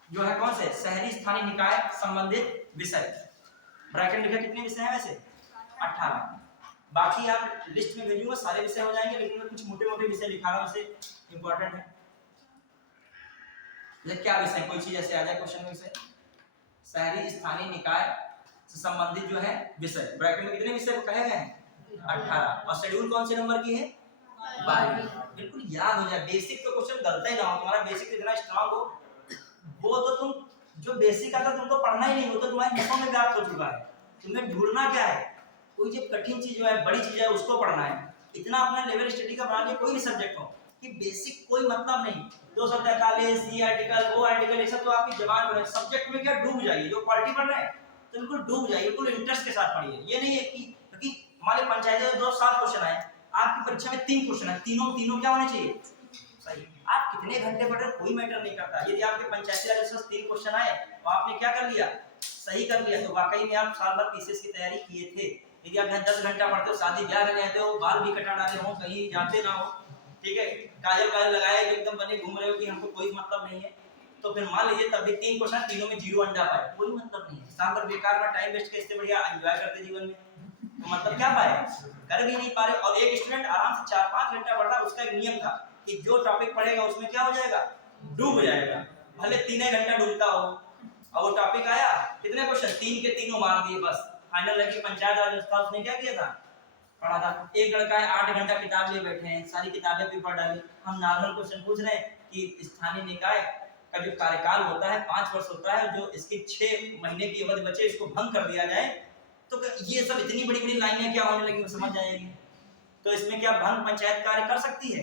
जो है कौन से? शहरी स्थानीय निकाय संबंधित विषय। ब्रैकेट लिखा कितने विषय हैं वैसे? 18। बाकी आप लिस्ट में भेजूंगा, सारे विषय हो जाएंगे, लेकिन मैं कुछ मोटे मोटे विषय लिखा रहा हूं, उसे इंपॉर्टेंट है। ये क्या विषय, कोई चीज ऐसे आ जाए क्वेश्चन में, विषय शहरी स्थानीय निकाय से संबंधित जो है विषय। ब्रैकेट में कितने विषय कहे गए हैं? 18। और शेड्यूल कौन से नंबर की है? 12। बिल्कुल याद हो जाए, बेसिक तो क्वेश्चन गलत ही ना हो, तुम्हारा बेसिक इतना स्ट्रांग हो, वो तो तुम जो बेसिक आता तुमको पढ़ना ही नहीं, वो तो तुम्हारे मुखों में व्याप्त हो चुका है। तुम्हें ढूंढना क्या है, कोई जो कठिन चीज जो है, बड़ी चीज है, उसको पढ़ना है। इतना अपना लेवल स्टडी का बना के कोई भी सब्जेक्ट हो कि बेसिक कोई मतलब नहीं, 243 ये आर्टिकल वो आर्टिकल, ये सब तो आपकी जबान पर है। सब्जेक्ट में क्या डूब जाइए, जो क्वालिटी पढ़ रहे हैं तो बिल्कुल डूब जाइए, बिल्कुल इंटरेस्ट के साथ पढ़िए। ये नहीं है कि क्योंकि हमारे पंचायती में 7 क्वेश्चन आए, आपकी परीक्षा में 3 क्वेश्चन है, तीनों क्या होने चाहिए, सही। आप कितने घंटे पढ़ रहे हो कोई मैटर नहीं करता। यदि आपके पंचायती राज में 3 क्वेश्चन आए तो आपने क्या कर लिया, सही कर लिया, तो वाकई में आप साल भर पीसीएस की तैयारी किए थे। यदि आप 10 घंटा पढ़ते हो, शादी ब्याह में रहते हो, बाल भी कटा डाले हो, कहीं जाते ना हो, ठीक है, काजल लगाए जो एकदम बने घूम रहे हो कि हमको कोई मतलब नहीं है, तो फिर मान लीजिए तब भी 3 क्वेश्चन, तीनों में 0 अंडा पाए, कोई मतलब नहीं है। साल भर बेकार में टाइम वेस्ट करते, बढ़िया एंजॉय करते जीवन में, तो मतलब क्या पाए, कर भी नहीं पा रहे। और एक स्टूडेंट आराम से 4-5 घंटा पढ़ रहा, उसका एक नियम था कि जो टॉपिक पढ़ेगा उसमें क्या हो जाएगा, डूब जाएगा, भले 3 घंटा डूबता हो। और वो टॉपिक आया, कितने क्वेश्चन, 3 के तीनों मार दिए, बस फाइनल लगी। पंचायत राज व्यवस्था उसने क्या किया था, पढ़ा था। एक लड़का है 8 घंटा किताब लिए बैठे हैं, सारी किताबें भी पढ़ डाली। हम नॉर्मल क्वेश्चन पूछ रहे हैं कि स्थानीय निकाय का जो कार्यकाल होता है 5 वर्ष होता है, जो इसकी 6 महीने की अवधि बचे इसको भंग कर दिया जाए, तो ये सब इतनी बड़ी बड़ी लाइनें क्या होने लगी, वो समझ जाएगी। तो इसमें क्या भंग पंचायत कार्य कर सकती है,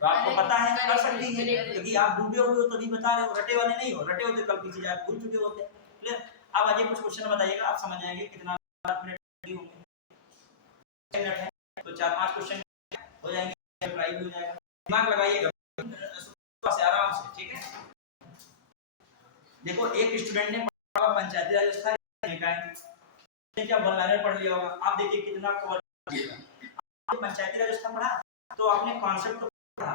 तो आपको पता है कर सकती है, क्योंकि आप डूबे हुए हो तभी बता रहे हो, रटे वाले नहीं हो, रटे होते कल पीछे जाए भूल चुके होते। क्लियर। अब आगे कुछ क्वेश्चन बताइएगा, आप समझ जाएंगे कितना मिनट होंगे, मिनट है तो 4-5 क्वेश्चन हो जाएंगे, अप्लाई भी हो जाएगा। दिमाग लगाइएगा से आराम से, ठीक है। देखो एक स्टूडेंट ने पढ़ा पंचायती राज व्यवस्था निकाय, क्या वल्लैनर पढ़ लिया होगा, आप देखिए कितना कवर किया। आपने पंचायती राज व्यवस्था पढ़ा तो आपने कॉन्सेप्ट तो पढ़ा,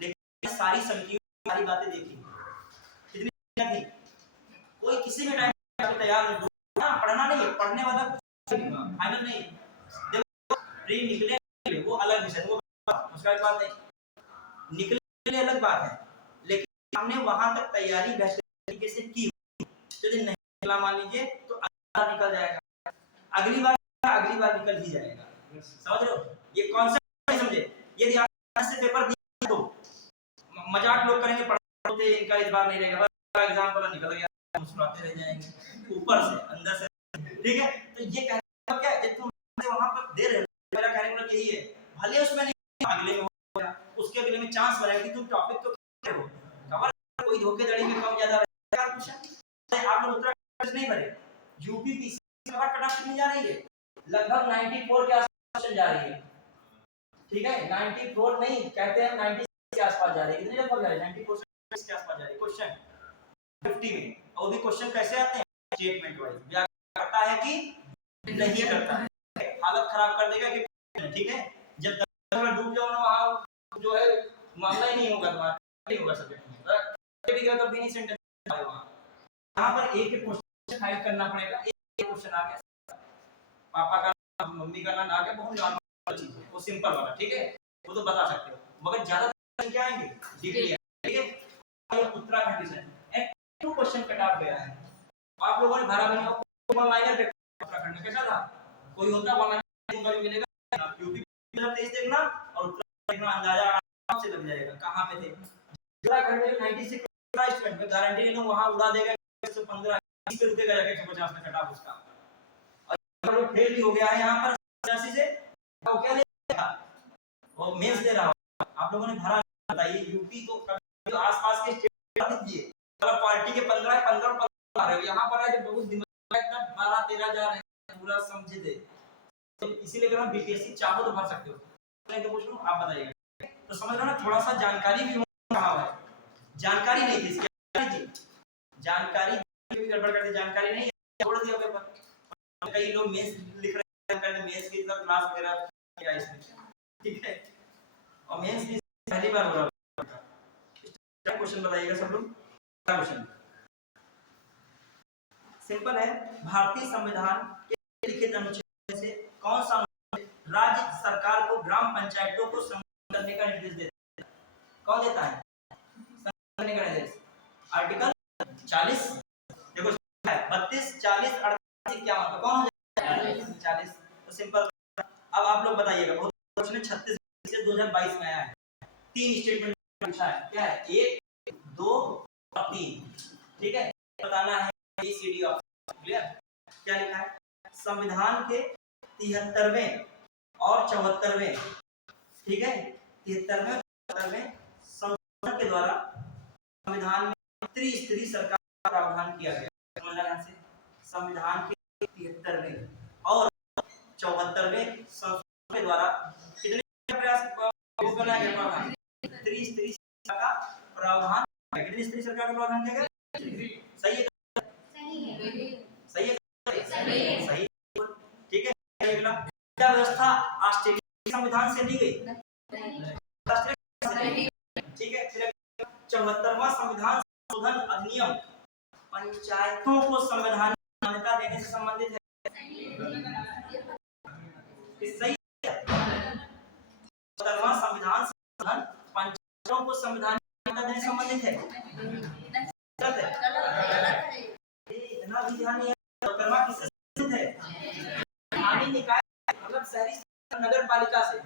लेकिन सारी संख्याओं सारी बातें देखी, कितनी थी, कोई किसी भी टाइम पे तैयार नहीं, पढ़ना नहीं है, पढ़ने वाला फाइनल नहीं। देखो प्री निकले वो अलग विषय, वो उसका एक बात नहीं, निकले अलग बात है, लेकिन हमने वहां तक तैयारी बेहतर तरीके से की, यदि नहीं निकला मान लीजिए तो अगला निकल जाएगा, अगली बार निकल ही जाएगा, समझ रहे हो, ये कॉन्सेप्ट नहीं समझे। यदि आप से पेपर दिए तो मजाक लोग करेंगे, पढ़ते इनका इस बार नहीं रहेगा, एग्जाम पर निकल गया, मुस्कुराते रह जाएंगे ऊपर से अंदर से, ठीक है। तो ये कहने का क्या है, तुम वहां पर दे रहे हो, मेरा कहने का मतलब यही है, भले उसमें नहीं अगले में हो गया, उसके अगले में चांस बनेगा कि तुम टॉपिक तो कवर हो, कवर कोई धोखेधड़ी में कम ज्यादा रहेगा क्वेश्चन। आप लोग उत्तराखंड नहीं भरे, यूपी पीसी का कट ऑफ कितनी जा रही है, लगभग 94 के आसपास चल जा रही है, ठीक है, 94 नहीं कहते हैं 96 के आसपास जा रही है, कितने लगभग जा रही है, 94 के आसपास जा रही है क्वेश्चन 50 में। और वो भी क्वेश्चन कैसे आते हैं, स्टेटमेंट वाइज, व्याख्या करता है कि नहीं करता है, हालत खराब कर देगा कि, ठीक है। जब तक डूब जाओ ना वहां जो है मामला ही नहीं होगा, तुम्हारा नहीं होगा सब्जेक्ट में, भी गया तो भी नहीं सेंटेंस आएगा वहां। यहां पर एक क्वेश्चन हाइड करना पड़ेगा, एक क्वेश्चन आ गया, पापा का मम्मी का नाम आ गया, बहुत नॉर्मल चीज है, वो सिंपल वाला, ठीक है, वो तो बता सकते हो, मगर ज्यादा क्या आएंगे डिग्री, ठीक है। उत्तराखंड से 2 क्वेश्चन कट ऑफ गया है, आप लोगों ने भरा भी नहीं, वन लाइनर पे उत्तराखंड में कैसा था, कोई होता वन लाइनर का भी मिलेगा, यूपी में तेज देखना और उत्तराखंड में अंदाजा आराम से लग जाएगा कहां पे थे। उत्तराखंड में 96 स्टूडेंट में गारंटी ले लो वहां उड़ा देगा 115 20 पे रुकेगा जाके 150 में कट ऑफ उसका, और फेल भी हो गया है यहां पर 80 से, वो क्या लेगा, वो मेंस दे रहा हूं, आप लोगों ने भरा, बताइए यूपी को जो आसपास के स्टेट बता दीजिए, अगर पार्टी के 15 आ रहे हो, यहां पर है जो बहुत दिमाग एकदम 12-13 जा रहे हैं, पूरा समझे दे, तो इसीलिए अगर हम बीपीएससी चाहो तो भर सकते हो, नहीं तो पूछ लो, आप बताइएगा। तो समझ लो ना, थोड़ा सा जानकारी भी कहां है, जानकारी नहीं थी इसकी, जानकारी भी गड़बड़ कर दी, जानकारी नहीं छोड़ दिया पेपर, कई लोग मेंस लिख रहे हैं, करने मेंस की तरफ क्लास वगैरह किया इसमें, ठीक है, और मेंस भी पहली बार हो रहा है। क्या क्वेश्चन बताइएगा सब लोग, क्या क्वेश्चन सिंपल है, भारतीय संविधान के लिखित अनुच्छेद से कौन सा राज्य सरकार को ग्राम पंचायतों को संगठित करने का निर्देश देता है, कौन देता है करने का निर्देश, आर्टिकल 40, देखो 32, 40, 48 क्या मतलब कौन हो जाएगा 40, तो सिंपल। अब आप लोग बताइएगा, बहुत क्वेश्चन 36 से 2022 में आया है, 3 स्टेटमेंट पूछा है, क्या है 1, 2 और 3, ठीक है, बताना है ABCD ऑप्शन, क्लियर। क्या लिखा है, संविधान के 73वें और 74वें, ठीक है, 73वें और 74वें संशोधन के द्वारा संविधान में त्रिस्तरीय सरकार का प्रावधान किया गया, समझना ध्यान से, संविधान के 73वें और 74वें संशोधन के द्वारा कितने प्रयास बनाया गया प्रावधान? स्त्री का प्रावधान, कितनी स्त्री सरकार का प्रावधान किया गया? सही है, सही है, सही। ठीक है, अगला क्या व्यवस्था ऑस्ट्रेलिया संविधान से ली गई? ठीक है, फिर 74वां संविधान संशोधन अधिनियम पंचायतों को संवैधानिक मान्यता देने से संबंधित है। सही है, 74वां संविधान संशोधन पंचायतों को संवैधानिक मान्यता देने से संबंधित है। गलत है, इतना भी ध्यान नहीं है। 74वां किससे संबंधित है? स्थानीय निकाय मतलब शहरी नगर पालिका से।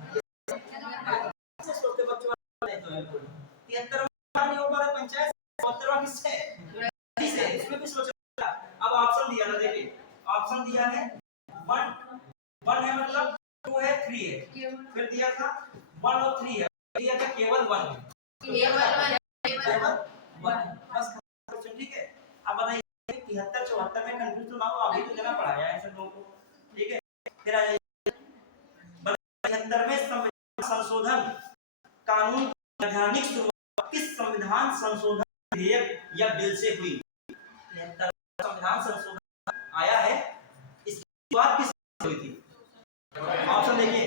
छोटे बच्चों नहीं तो है 73वां नहीं हो पा रहा पंचायत, 74वां किससे है? इसमें भी सोचो। अब ऑप्शन दिया ना, देखिए ऑप्शन दिया है 1 है मतलब 2 है 3 है, फिर दिया था 1 और 3 है, दिया था केवल 1 है, केवल 1 बस क्वेश्चन। ठीक है, अब बताइए 73 74 में कंफ्यूज तो ना हो, अभी तो जना पढ़ाया है सब लोगों को। ठीक है, फिर आ जाइए 73वें संविधान संशोधन कानून की वैधानिक शुरुआत किस संविधान संशोधन विधेयक या बिल से हुई? 73वां संविधान संशोधन आया है, इसकी शुरुआत किस से हुई थी? ऑप्शन देखिए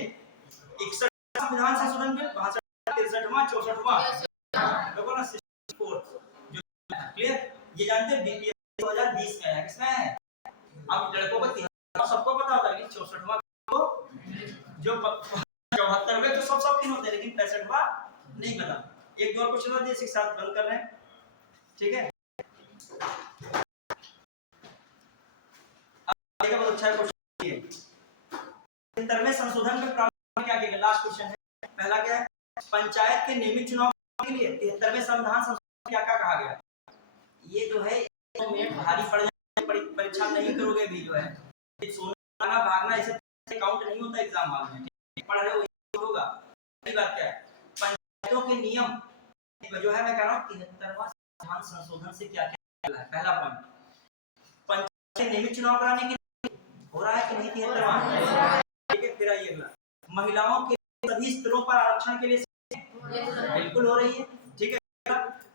61 संविधान संशोधन बिल, 62, 63वां, 64वां, देखो ना 64 जो क्लियर। ये जानते हैं बीपीएससी 2020 में आया, किसमें है? अब लड़कों को 73वां सबको पता होता है, लेकिन 64वां को जो 74वें तो सब शौकीन होते हैं, लेकिन 65वां नहीं पता। एक दो क्वेश्चन और दिए, इसके साथ बंद कर रहे हैं। ठीक है, अब देखो बहुत अच्छा क्वेश्चन है। 73वें संशोधन में प्रावधान क्या किया गया? लास्ट क्वेश्चन है। पहला क्या है? पंचायत के नियमित चुनाव के लिए 73वें संविधान संशोधन क्या क्या कहा गया? ये जो है 1 मिनट भारी पड़ जाए, परीक्षा नहीं करोगे भी जो है सोना भागना ऐसे काउंट नहीं होता एग्जाम हॉल में। पढ़ रहे हो होगा, सही बात क्या है? पंचायतों के नियम जो है, मैं कह रहा हूँ 73वां संविधान संशोधन से क्या क्या है? पहला पॉइंट, पंचायत के नियमित चुनाव कराने के हो रहा है कि नहीं 73वां? ठीक है, फिर आइए अगला, महिलाओं के सभी स्तरों पर आरक्षण के लिए बिल्कुल हो रही है। ठीक है,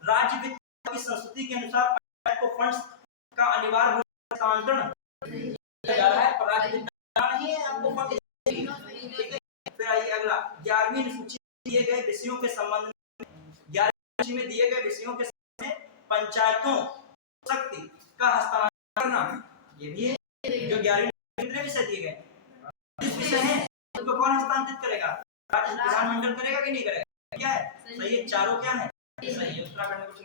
राज्य वित्त की संस्कृति के अनुसार पंचायत को फंड्स का अनिवार्य रूप से हस्तांतरण किया जा रहा है, पर राज्य वित्त नहीं है आपको फंड। ठीक है, फिर आइए अगला, 11वीं अनुसूची में दिए गए विषयों के संबंध में 11वीं अनुसूची में दिए गए विषयों के संबंध में पंचायतों शक्ति का हस्तांतरण करना, ये भी है। जो 11वीं कितने विषय दिए गए? 20 विषय हैं, उनको कौन हस्तांतरित करेगा? राज्य विधानमंडल करेगा कि नहीं करेगा? क्या है सही है? चारों क्या है सही है। उत्तराखंड में कुछ